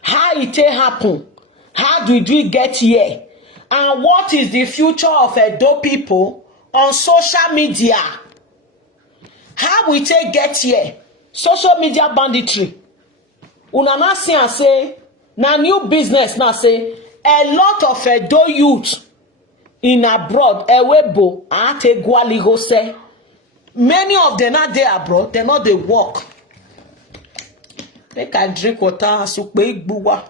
How it happen? How did we get here? And what is the future of Edo people on social media? How we take get here? Social media banditry. Una na see and say, na new business na say, a lot of Edo youth in abroad, Ewebo, Ategua Ligo say, many of them not there abroad, they not they work. Make I drink water, so big buwa.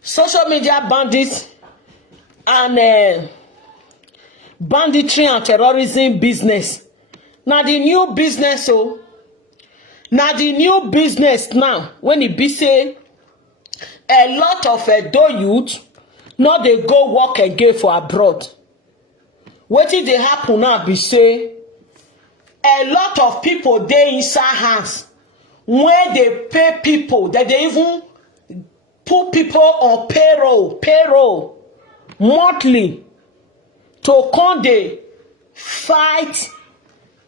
Social media bandits and banditry and terrorism business. Now the new business, so now the new business now, when it be say a lot of Edo youth, now they go work again for abroad. What did they happen now be say a lot of people they inside hands when they pay people that they even put people on payroll monthly to come they fight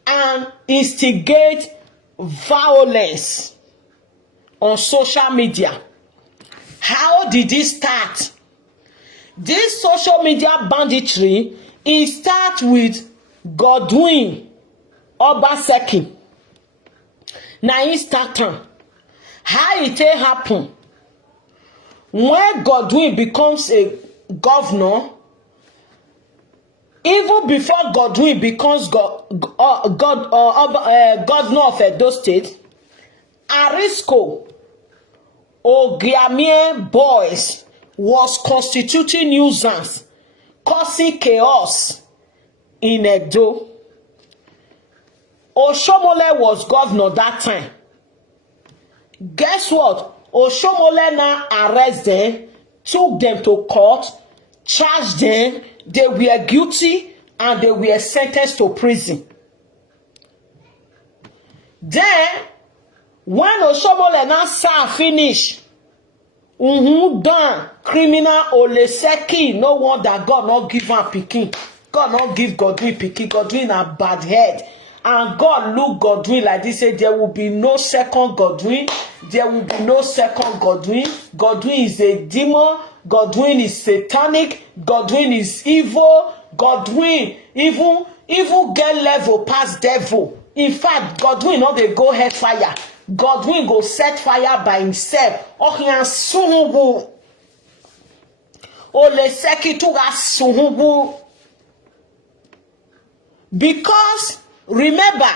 and instigate violence on social media. How did it start? This social media banditry, it starts with Godwin Obaseki. Now it start how it happen when Godwin becomes a governor. Even before Godwin becomes governor of Edo State, Arisco Ogiamie boys was constituting nuisance, causing chaos in Edo. Oshomole was governor that time. Guess what? Oshomole now arrested them, took them to court, charged them. They were guilty and they were sentenced to prison. Then, when Oshomole now serve finish, done criminal Oleseki, no wonder God not give him pikin. God not give Godwin pikin. Godwin a bad head. And God look Godwin like this, say there will be no second Godwin. There will be no second Godwin. Godwin is a demon. Godwin is satanic. Godwin is evil. Godwin even get level past devil. In fact, Godwin not they go head fire. Godwin go set fire by himself. Ohian suhubu. Ole seki tuga suhubu. Because remember,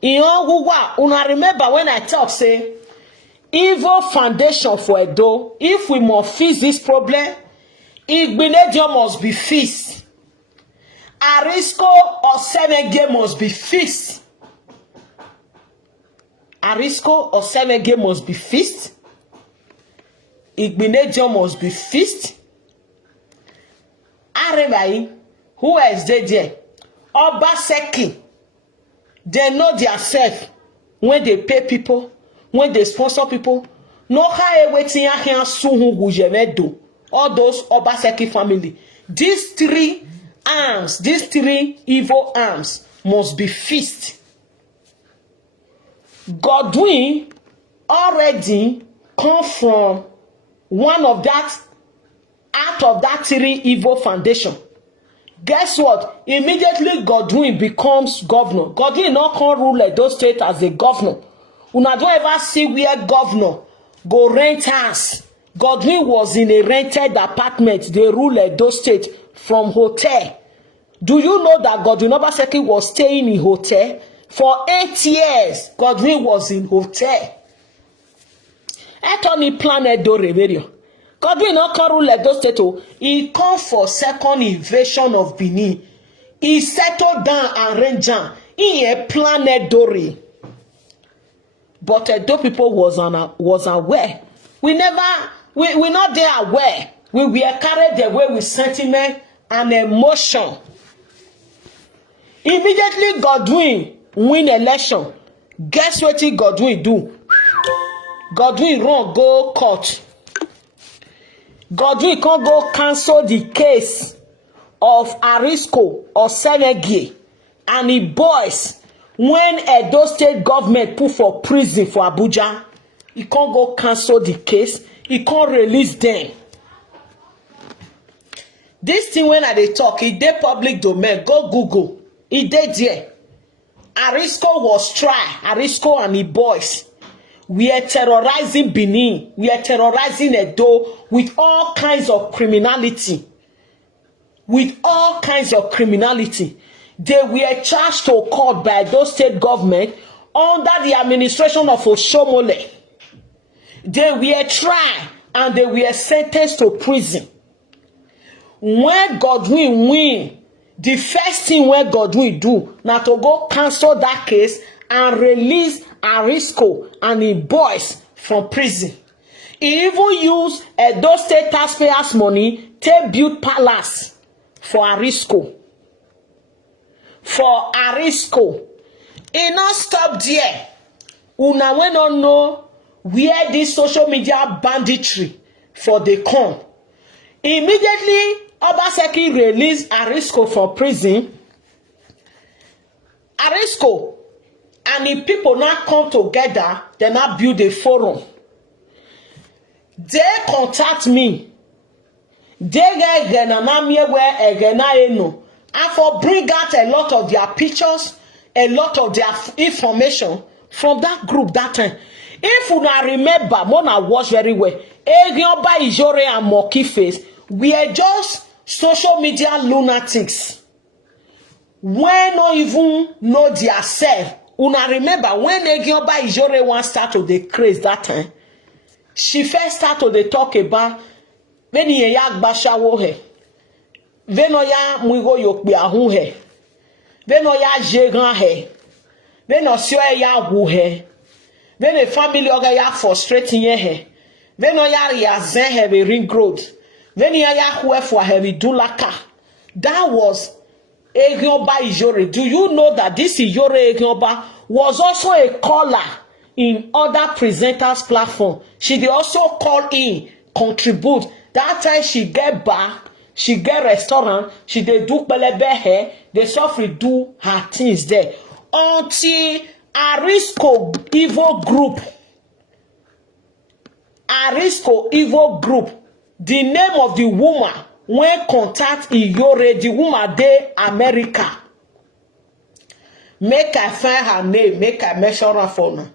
in una remember when I talk say evil foundation for Edo. If we must fix this problem, Igbenedion must be fixed. Arisco or Senege must be fixed. Arisco or Senege must be fixed. Igbenedion must be fixed. Everybody, who else there? Obaseki. They know themselves when they pay people, when they sponsor people. No how waiting here suhu do. All those Obaseki family. These three arms, these three evil arms must be fixed. Godwin already come from one of that, out of that three evil foundation. Guess what? Immediately Godwin becomes governor. Godwin not can rule Edo State as a governor. Una don't ever see where governor go rent house. Godwin was in a rented apartment. They rule Edo State from hotel. Do you know that Godwin Obaseki was staying in hotel? For 8 years, Godwin was in hotel. Etoni planet do reverio. Godwin not can rule Edo State. He come for second invasion of Benin. He settled down and ran down. He a planet Dori. But Edo people was aware. We not there aware. We were carried away with sentiment and emotion. Immediately Godwin win election. Guess what Godwin do? Godwin run go court. Godwin can't go cancel the case of Arisco or Senege and the boys when Edo State government put for prison for Abuja. He can't go cancel the case. He can't release them. This thing when they talk, it dey public domain. Go Google. It dey there. Arisco was tried. Arisco and the boys. We are terrorizing Benin. We are terrorizing Edo with all kinds of criminality. With all kinds of criminality. They were charged to court by those state government under the administration of Oshomole. They were tried and they were sentenced to prison. When Godwin win, the first thing when Godwin do now to go cancel that case and release Arisco and the boys from prison. He even used Edo State taxpayers' money to build palace for Arisco. For Arisco. He not stop there. Una when don't know where this social media banditry for the come. Immediately, Obaseki released Arisco from prison. Arisco and the people now come together, they now build a forum. They contact me. They get genanamie where egenaeno. And for bring out a lot of their pictures, a lot of their information from that group that time. If you not remember, Mona watch very well. Egioba Ijore and Monkey Face, we are just social media lunatics. When not even know their self. Una remember when Egioba Ijore one start to the craze that time. She first start to the talk about when ye yak bashawo he. Venoya mwigo yokbi ahu he. Venoya jegan he. Venosio ya wu he. Vene family oga ya frustrating ye he. Venoya ya zen he be ring road. Venoya ya huwe for he do laka. That was Egioba Ijore. Do you know that this Ijore Egioba was also a caller in other presenters' platform? She did also call in, contribute. That time she get back, she get restaurant, she dey do pelebe hair, they suffer do her things there. Until Arisco Evil Group, the name of the woman when contact Iyore, the woman dey America. Make I find her name, make I measure her for now.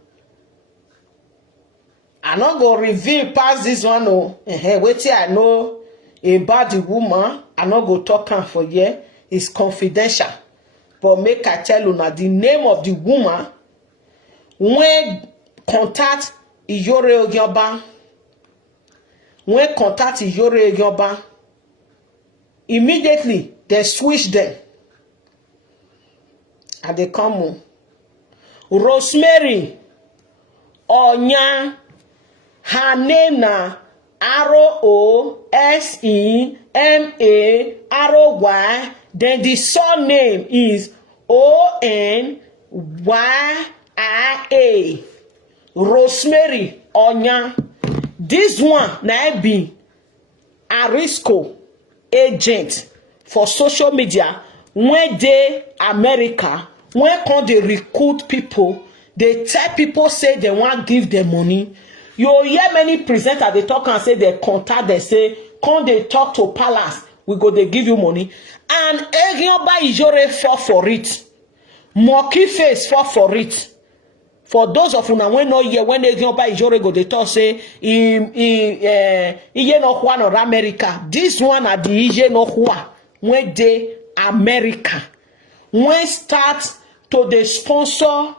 I not go reveal past this one. Oh, wait till I know about the woman. I not go talk am for here. It's confidential. But make I tell you now the name of the woman when contact Iyore Egioba. When contact Iyore Egioba, immediately they switch them. And they come. Rosemary Onya. Her name na Rosemary. Then the surname is Onyia. Rosemary Onya. This one na be Arisco agent for social media when they America, when come they recruit people, they tell people say they want give them money. You hear many presenters they talk and say they contact, they say come they talk to Palace, we go they give you money. And Egioba Ijore fought for it. Monkey Face fought for it. For those of una when no hear when Egioba Ijore go they talk say iye no Juan or America. This one at the iye no Juan when they America. When start to the sponsor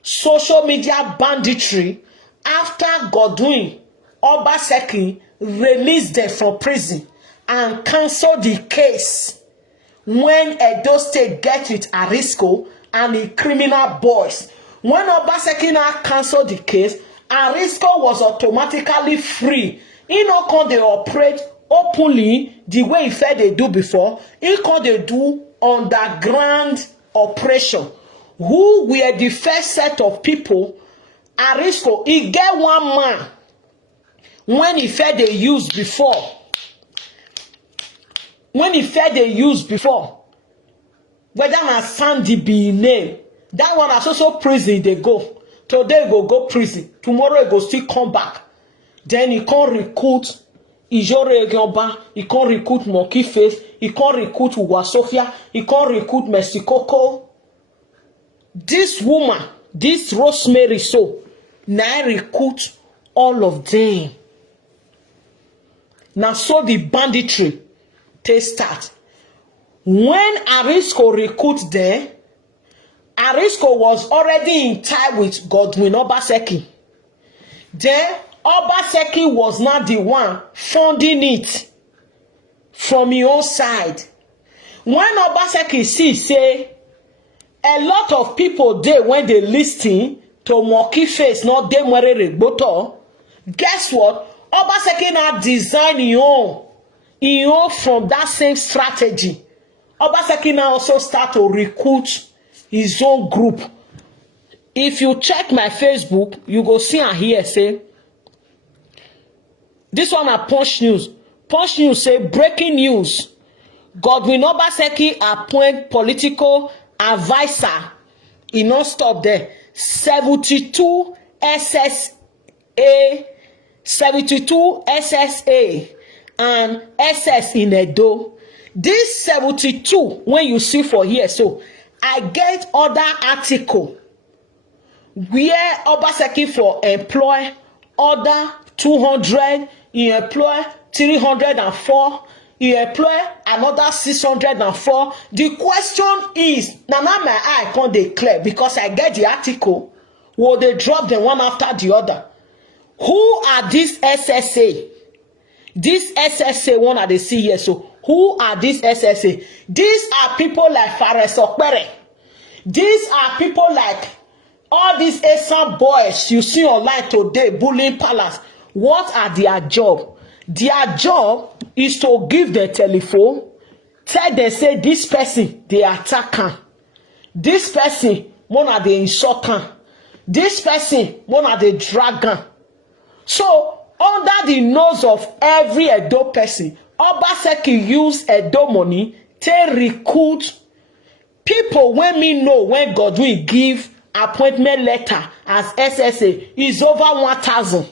social media banditry after Godwin Obaseki released them from prison and cancelled the case when Edo State get with Arisco and the criminal boys. When Obaseki now cancelled the case, Arisco was automatically free. He not can they operate openly the way he said they do before. He can they do underground operation. Who were the first set of people? Arisco, he get one man when he said they used before. When he said they used before, whether na Sandy be name, that one is also prison. They go today, go prison. Tomorrow he go still come back. Then he can't recruit Ijore Egioba. He can't recruit Monkey Face. He can't recruit Uwasofia. He can't recruit Mexico. This woman, this Rosemary, so now recruit all of them. Now so the banditry they start. When Arisco recruit them, Arisco was already in tie with Godwin Obaseki. Then Obaseki was not the one funding it from your side. When Obaseki see say a lot of people there when they listen to Monkey Face, not them where Regboto, guess what? Obaseki now design your from that same strategy. Obaseki now also start to recruit his own group. If you check my Facebook, you go see and hear say this one are Punch News. Punch News say breaking news. Godwin Obaseki appoint political advisor. He not stop there. 72 SSA 72 SSA and SS in Edo. This 72 when you see for here, so I get other article where Obaseki for employ other 200, he employ 304, he employ another 604. The question is, now my eye can't declare because I get the article. Will they drop them one after the other? Who are these SSA? This SSA one that they see here. So who are these SSA? These are people like Fares Okpere. These are people like all these ASAP boys you see online today, bullying palace. What are their job? Their job is to give the telephone, tell them say this person they attack her. This person one of the insult her. This person one of the dragon. So under the nose of every Edo person, Obaseki use Edo money to recruit people. When me know when God will give appointment letter as SSA is over 1,000.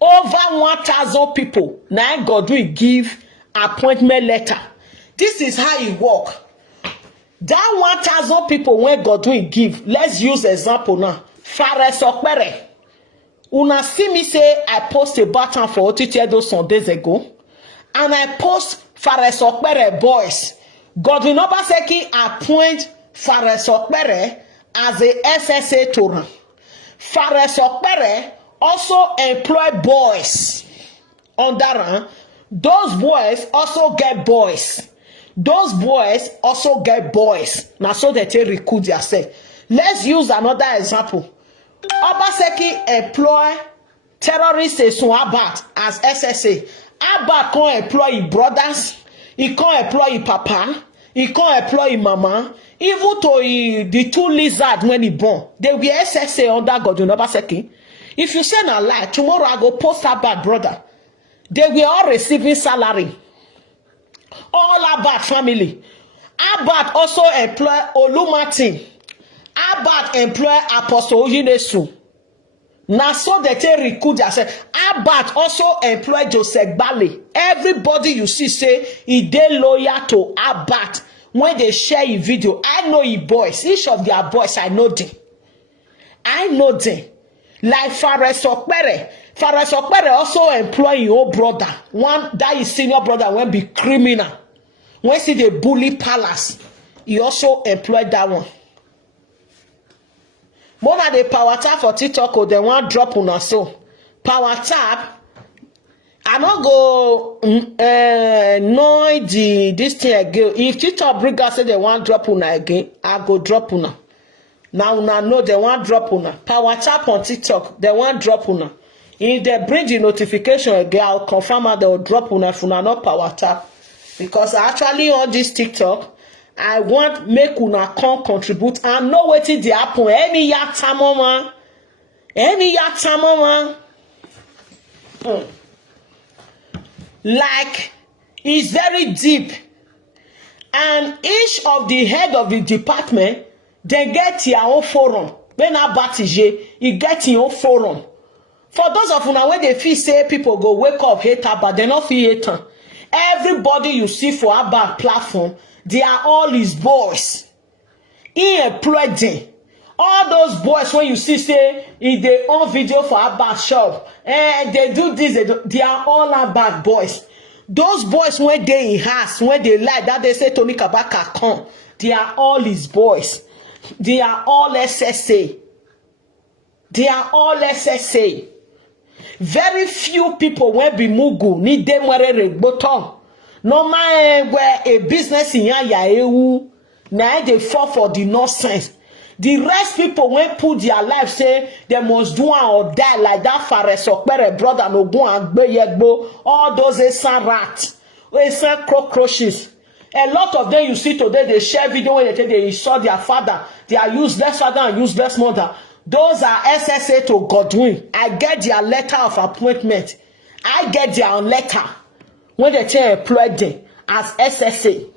Over 1,000 people. Now God will give appointment letter. This is how it work. That 1,000 people when God will give. Let's use example now. Fares Okpere. Una see me say I post a button for Otiti those some days ago. And I post Fares Okpere boys. Godwin Obaseki appoint Fares Okpere as a SSA to run. Fares Okpere also employ boys under run. Those boys also get boys. Those boys also get boys. Now so they take recruit themselves. Let's use another example. Obaseki employ terrorists Abat as SSA. Abat can't employ his brothers. He can't employ his papa. He can't employ his mama. Even to the two lizards when he born. They will SSA under Godwin Obaseki. If you say a lie, tomorrow I go post Abat brother. They will all receiving salary. All Abat family. Abat also employ Olumatin. Abat employ Apostle Oyinesu. Now so they take recruit themselves. Abat also employ Joseph Bale. Everybody you see say he dey loyal to Abat. When they share a video, I know his boys. Each of their boys, I know them. I know them. Like Fares Okpere. Fares Okpere also employ his own brother. One that is senior brother when be criminal. When see the bully palace, he also employed that one. One of the power tap for TikTok, they want drop on so. Power tap. I not go know this thing again. If TikTok bring us say they want drop on again, I go drop on. Now una know they want drop on. Power tap on TikTok, they want drop on. If they bring the notification again, I'll confirm that they will drop on if una not power tap. Because actually on this TikTok, I want make una come contribute and know what it happen. Any ya tamama. Any ya tamama. Like it's very deep. And each of the head of the department, they get your own forum. When I batije, you get your own forum. For those of una when they feel say people go wake up hater, but they not feel hater. Everybody you see for our platform, they are all his boys. He employed them. All those boys when you see say in their own video for Abba shop, and they do this, they are all Abba boys. Those boys when they in house, when they lie that they say Tony Kabaka come, they are all his boys. They are all SSA. They are all SSA. Very few people when be mugu need them where bottom. No man where a business in ya now they fall for the nonsense. The rest people when put their life say they must do or die like that Fares Okpere brother no go and yegbo. All those esan rats, esan cockroaches. A lot of them you see today they share video when they saw their father, their useless father and useless mother. Those are SSA to Godwin. I get their letter of appointment. I get their letter when they tell employed them as SSA.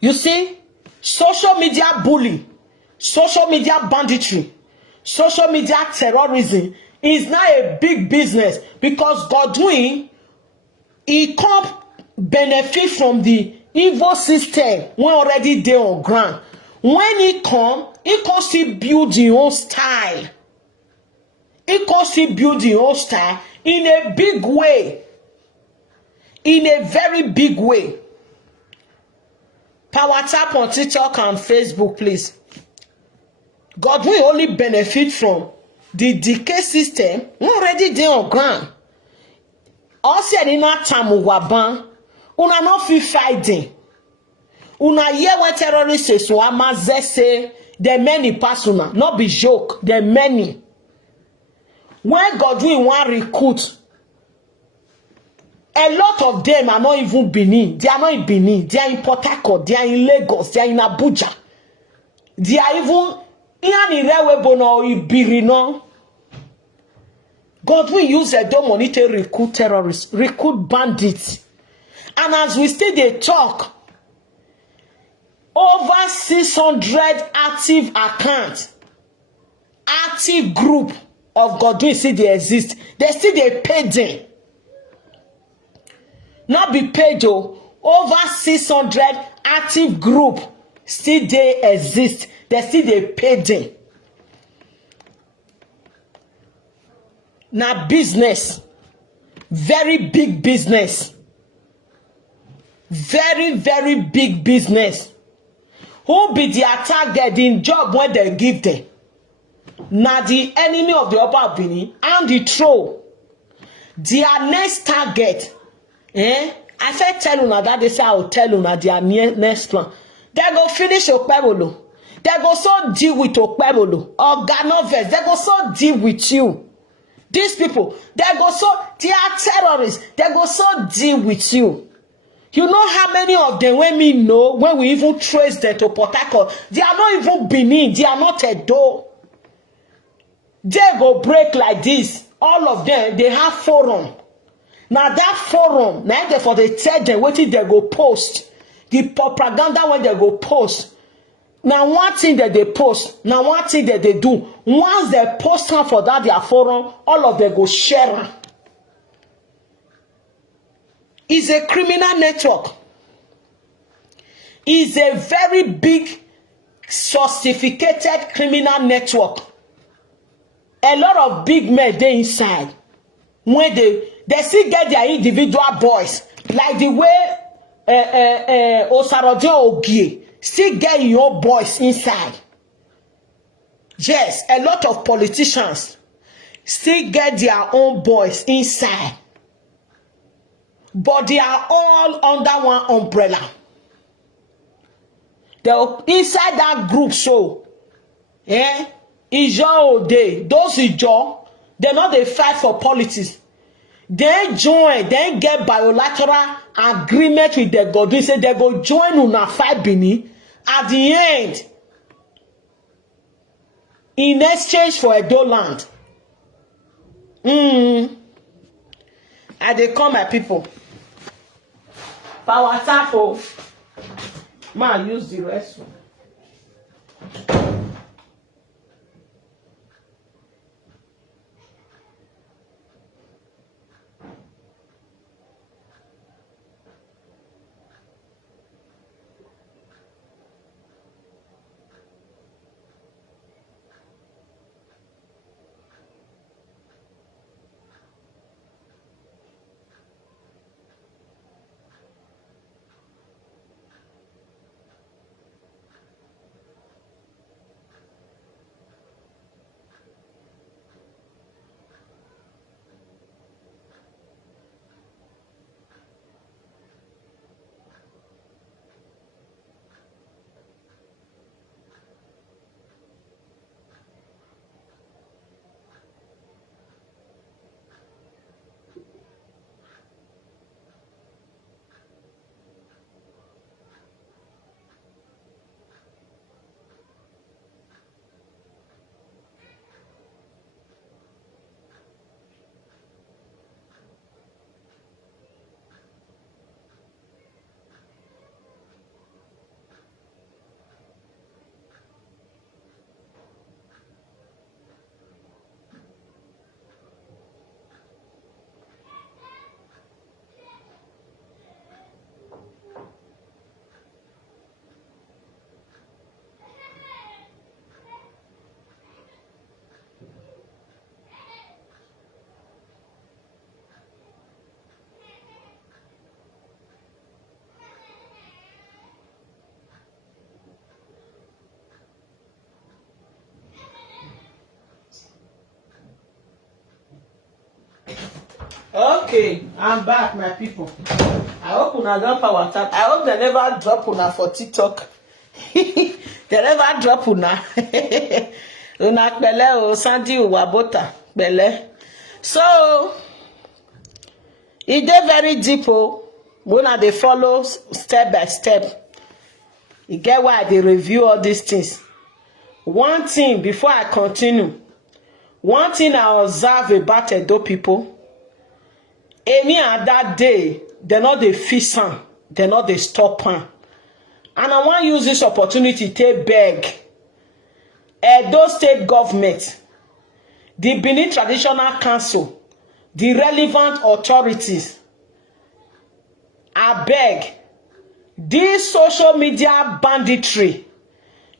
You see, social media bully, social media banditry, social media terrorism is now a big business because Godwin, he come benefit from the evil system when already dey on ground. When he come still build him own style. He come still build him own style in a big way. In a very big way. Power tap on TikTok and Facebook, please. Godwin only benefit from the decay system already dey on ground. Also, in that time, una no fit fighting. Una hear when terrorists say so say the many persona, not be joke, the many. When Godwin want recruit, a lot of them are not even Benin. They are not in Benin. They are in Port Harcourt. They are in Lagos. They are in Abuja. They are even in Ibirino. Godwin use a dome money to recruit terrorists, recruit bandits. And as we still they talk, over 600 active accounts, active group of Godwin still they exist. They still they pay them. Not be paid over 600 active group still they exist. They still they pay them. Now business, very big business, very big business. Who be the target in job when they give them? Now the enemy of the upper Benin and the troll. Their next target, I said tell una that they say I will tell una their next plan. They go finish Okpebolo. They go so deal with Okpebolo or Ganoves. They go so deal with you. These people, they are terrorists. They go so deal with you. You know how many of them, when we even trace them to Port Harcourt, they are not even Benin. They are not Edo. They go break like this. All of them, they have forum. Now that forum, now they for the tell them what they go post. The propaganda when they go post. Now one thing that they post, now one thing that they do, once they post them for that their forum, all of them go share. It's a criminal network. It's a very big, sophisticated criminal network. A lot of big men they inside. When they still get their individual boys, like the way Osarode Ogie still get your boys inside. Yes, a lot of politicians still get their own boys inside. But they are all under one umbrella. They're inside that group, so Ijo Ode, those Ijo, they're not they fight for politics. They join, they get bilateral agreement with the God. They say they go join una fight Bini. At the end, in exchange for Edo land. And they call my people. Power tap. Man, use the restroom. Okay, I'm back, my people. I hope una don power tap. I hope they never drop una for TikTok. They never drop una. Una pele o Sandy Wabota pele. So it dey very deep o. Una dey follow step by step. You get why I dey review all these things. One thing before I continue. One thing I observe about Edo people. Any and that day, they not dey fix am, they not dey stop am. And I want use this opportunity to beg Edo State government, the Benin Traditional Council, the relevant authorities. I beg, this social media banditry,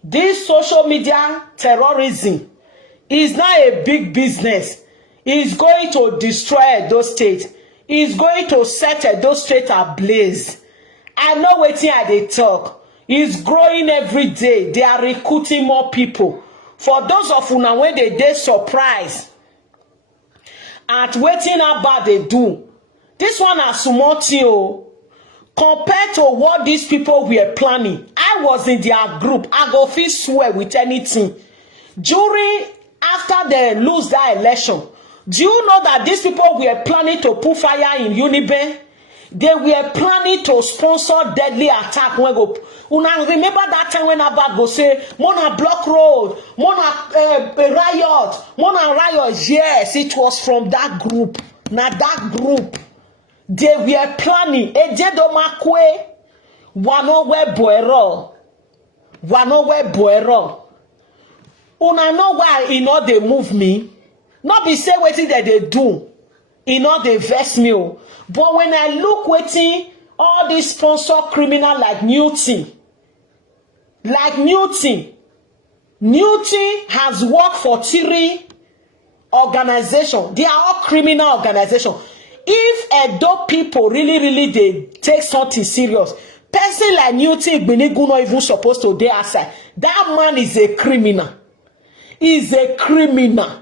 this social media terrorism is not a big business. It's going to destroy Edo State. Is going to set Edo State ablaze. I know wetin I dey talk. It's growing every day. They are recruiting more people. For those of una when they dey surprised at wetin Abba dey do, this one na small thing o. Compared to what these people were planning, I was in their group. I go fit swear with anything. After they lose that election, do you know that these people were planning to put fire in Uniben? They were planning to sponsor deadly attack. When go, una remember that time when Abba go say, "Mona block road, Mona riot, Mona riot." Yes, it was from that group. Now that group, they were planning. Ejedomakwe, wanowe boero, wanowe boero. Una know why e no dey move me? Not be say wetin that they do, e no dey vex me o. But when I look wetin all these sponsor criminal like Newton has worked for 3 organizations. They are all criminal organizations. If Edo people really they take something serious, person like Newton Igbinigun not even supposed to dey outside. That man is a criminal. He's a criminal.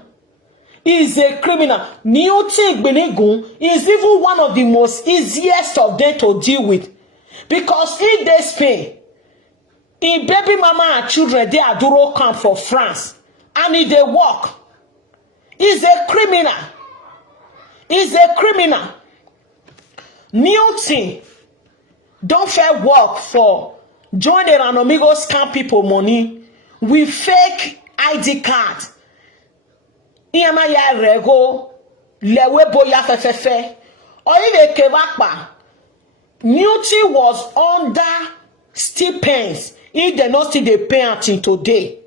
Is a criminal. Newton Igbinigun is even one of the most easiest of them to deal with. Because if they Spain, in baby mama and children, they are Duro camp for France. And if they work, is a criminal. Is a criminal. Newton don't fair work for join the Ranomigos scam people money with fake ID card. Iyama ya rego lewe boya fefefe. Oyibe kevakpa. Newton was under stipends. If they not still they pay until today.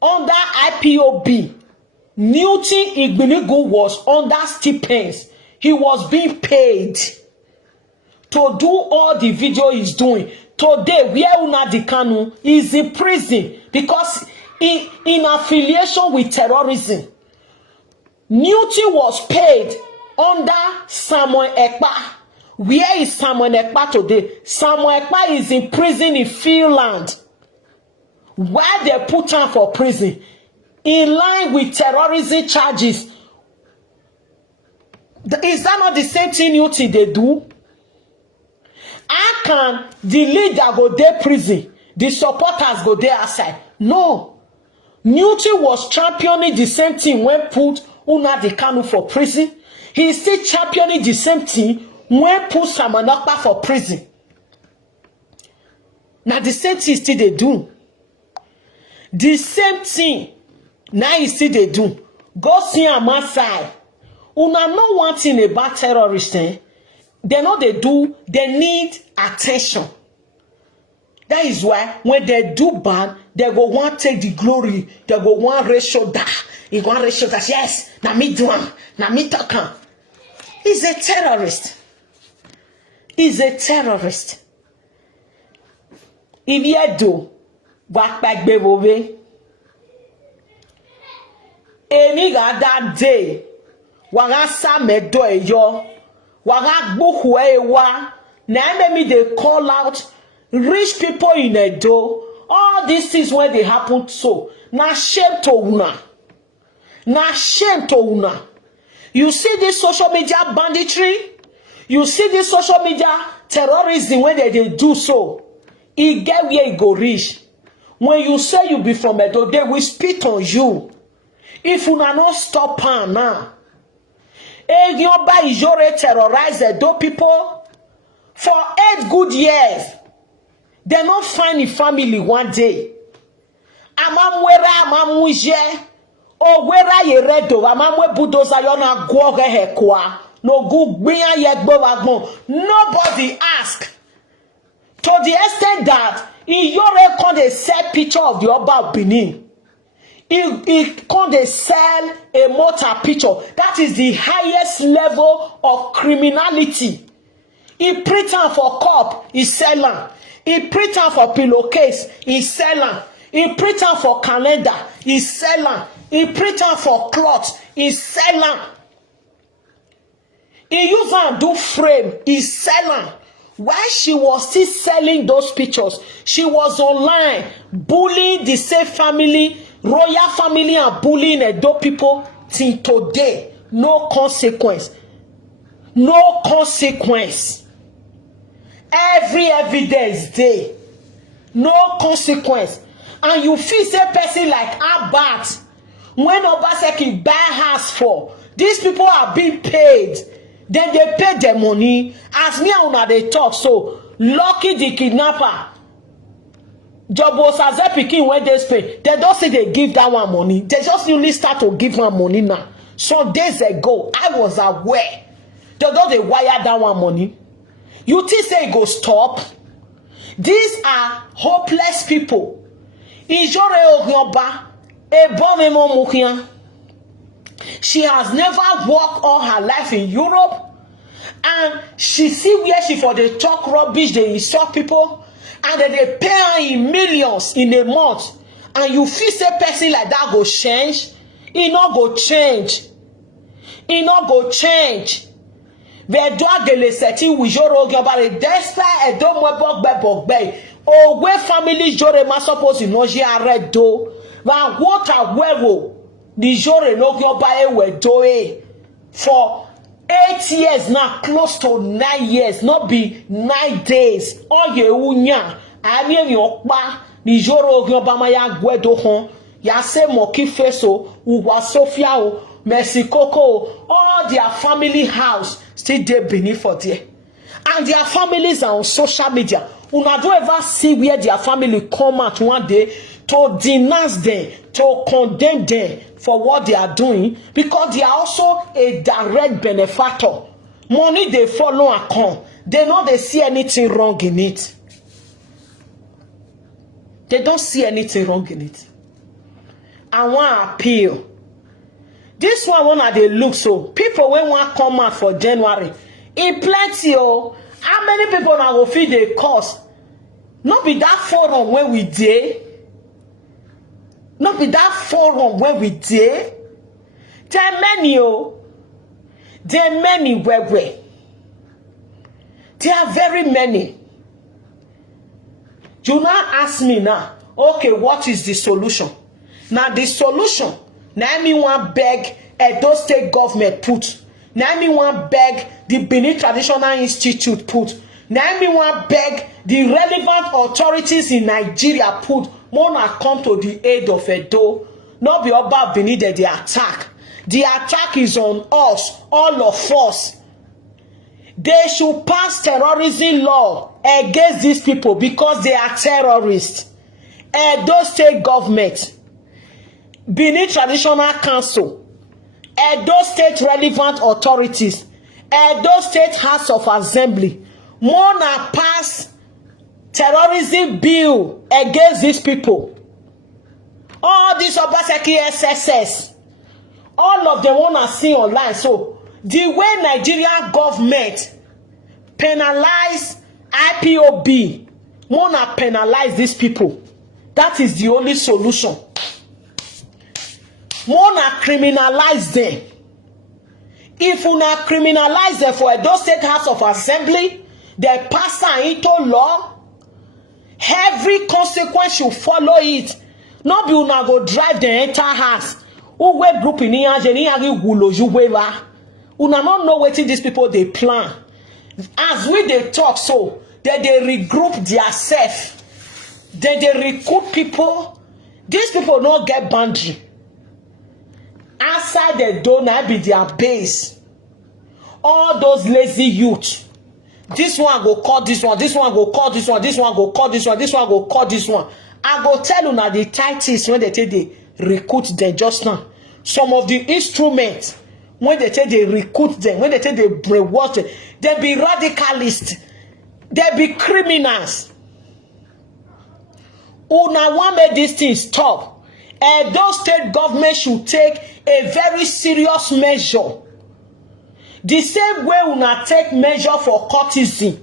Under IPOB, Newton Igbinigun was under stipends. He was being paid to do all the video he's doing. Today, where Una Dikanu is in prison because in affiliation with terrorism. Newton was paid under Samuel Ekpa. Where is Samuel Ekpa today? Samuel Ekpa is in prison in Finland. Where they put him for prison? In line with terrorism charges. Is that not the same thing Newton they do? How can the leader go there prison? The supporters go there outside? No. Newton was championing the same thing when put Una Dikanu for prison. He is still championing the same thing when put Samanakpa for prison. Now the same thing still they do. The same thing now you still they do. Go see on my side. Una know one thing about terrorists. They know they do. They need attention. That is why when they do bad, they go want take the glory. They go want ratio that. He go want ratio that. Yes, na me do am. Na me talk am. He's a terrorist. He's a terrorist. If you do, back bebe. Any that day, waga sa medo eyo, waga buhu ewa. Na me they call out rich people in Edo. All these things when they happen so. Na shame to una. Na shame to una. You see this social media banditry, you see this social media terrorism when they do so. It get where it go reach. When you say you be from Edo, they will spit on you. If you not stop her now. Egyoba Ijore terrorize Edo people for 8 good years. They not find a family one day. Amamwera amamuje. O wera ye redo. Amamwe budoza yona gwoge hekwa. No good biya yegbo wagmo. Nobody ask. To the extent that Ijore can they sell picture of the Oba of Benin. He can they sell a motor picture. That is the highest level of criminality. He pretend for cup, he selling. He pretend for pillowcase, he selling. He pretend for calendar, he selling. He pretend for cloth, he selling. He use and do frame, he selling. While she was still selling those pictures, she was online bullying the same family, royal family, and bullying Edo people till today. No consequence. No consequence. Every evidence day. No consequence. And you feel say person like Abat, when Obaseki buy house for, these people are being paid. Then they pay their money. As me and they talk, so lucky the kidnapper. Jobo Saze Pikin when they pay, they don't say they give that one money. They just newly start to give one money now. Some days ago, I was aware. They don't they wire that one money. You think say it go stop? These are hopeless people. Ijore Ogyoba, Ebomemo Mukia. She has never worked all her life in Europe, and she see where she for the talk rubbish, they insult people, and then they pay her in millions in a month. And you feel say person like that go change? It not go change. It not go change. Vedwa de le seti wijoro gyobare desta edo mwebogbe bogbe. Owe family jore ma suppose inoji aredo. Van water wero. The jore no gyobae we doe. For 8 years now, close to 9 years, not be 9 days. Oh ye unya. Ani yokba. The jore gyobama ya gwedo hon. Ya se moki feso. Uwa Sofia o. Mercy Coco. All their family house still there beneath for there. And their families are on social media. Una don't ever see where their family come out one day to denounce them, to condemn them for what they are doing, because they are also a direct benefactor. Money they follow account. They know they see anything wrong in it. They don't see anything wrong in it. I want to appeal. This one they look so. People when want come out for January. In plenty, oh. How many people now will feed the cost? Not be that forum where we did. Not be that forum where we did. There are many, oh. There are many where. There are very many. You now ask me now, okay, what is the solution? Now the solution, now me want beg Edo State government put. Now me want beg the Benin Traditional Institute put. Now me want beg the relevant authorities in Nigeria put. Mona come to the aid of Edo. Not be about Benin that the attack. The attack is on us, all of us. They should pass terrorism law against these people because they are terrorists. Edo State government, Benin Traditional Council, Edo State relevant authorities, Edo State House of Assembly, Mona pass terrorism bill against these people. All these Obaseki SSS, all of them wanna see online. So the way Nigeria government penalize IPOB, Mona penalize these people. That is the only solution. Mona criminalize them. If you not criminalize them for Edo State House of Assembly, they pass into law. Every consequence should follow it. Not be una go drive the entire house. Who we group in here, Jenny Agi Wulo Juweva. Una no know wetin these people dey plan. As we dey talk so, they regroup theirself. They recruit people. These people no get boundary. Outside the door na be their base. All those lazy youth. This one go call this one, this one go call this one, this one go call this one, this one go call this one. I go tell una the titles when they take the recruit them just now. Some of the instruments when they take the recruit them, when they take the brainwash them, they be radicalists, they be criminals. Una want make this thing stop. Those state government should take a very serious measure. The same way una take measure for courtesy.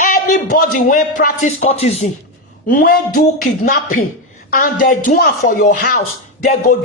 Anybody when practice courtesy, when do kidnapping, and they do it for your house, they go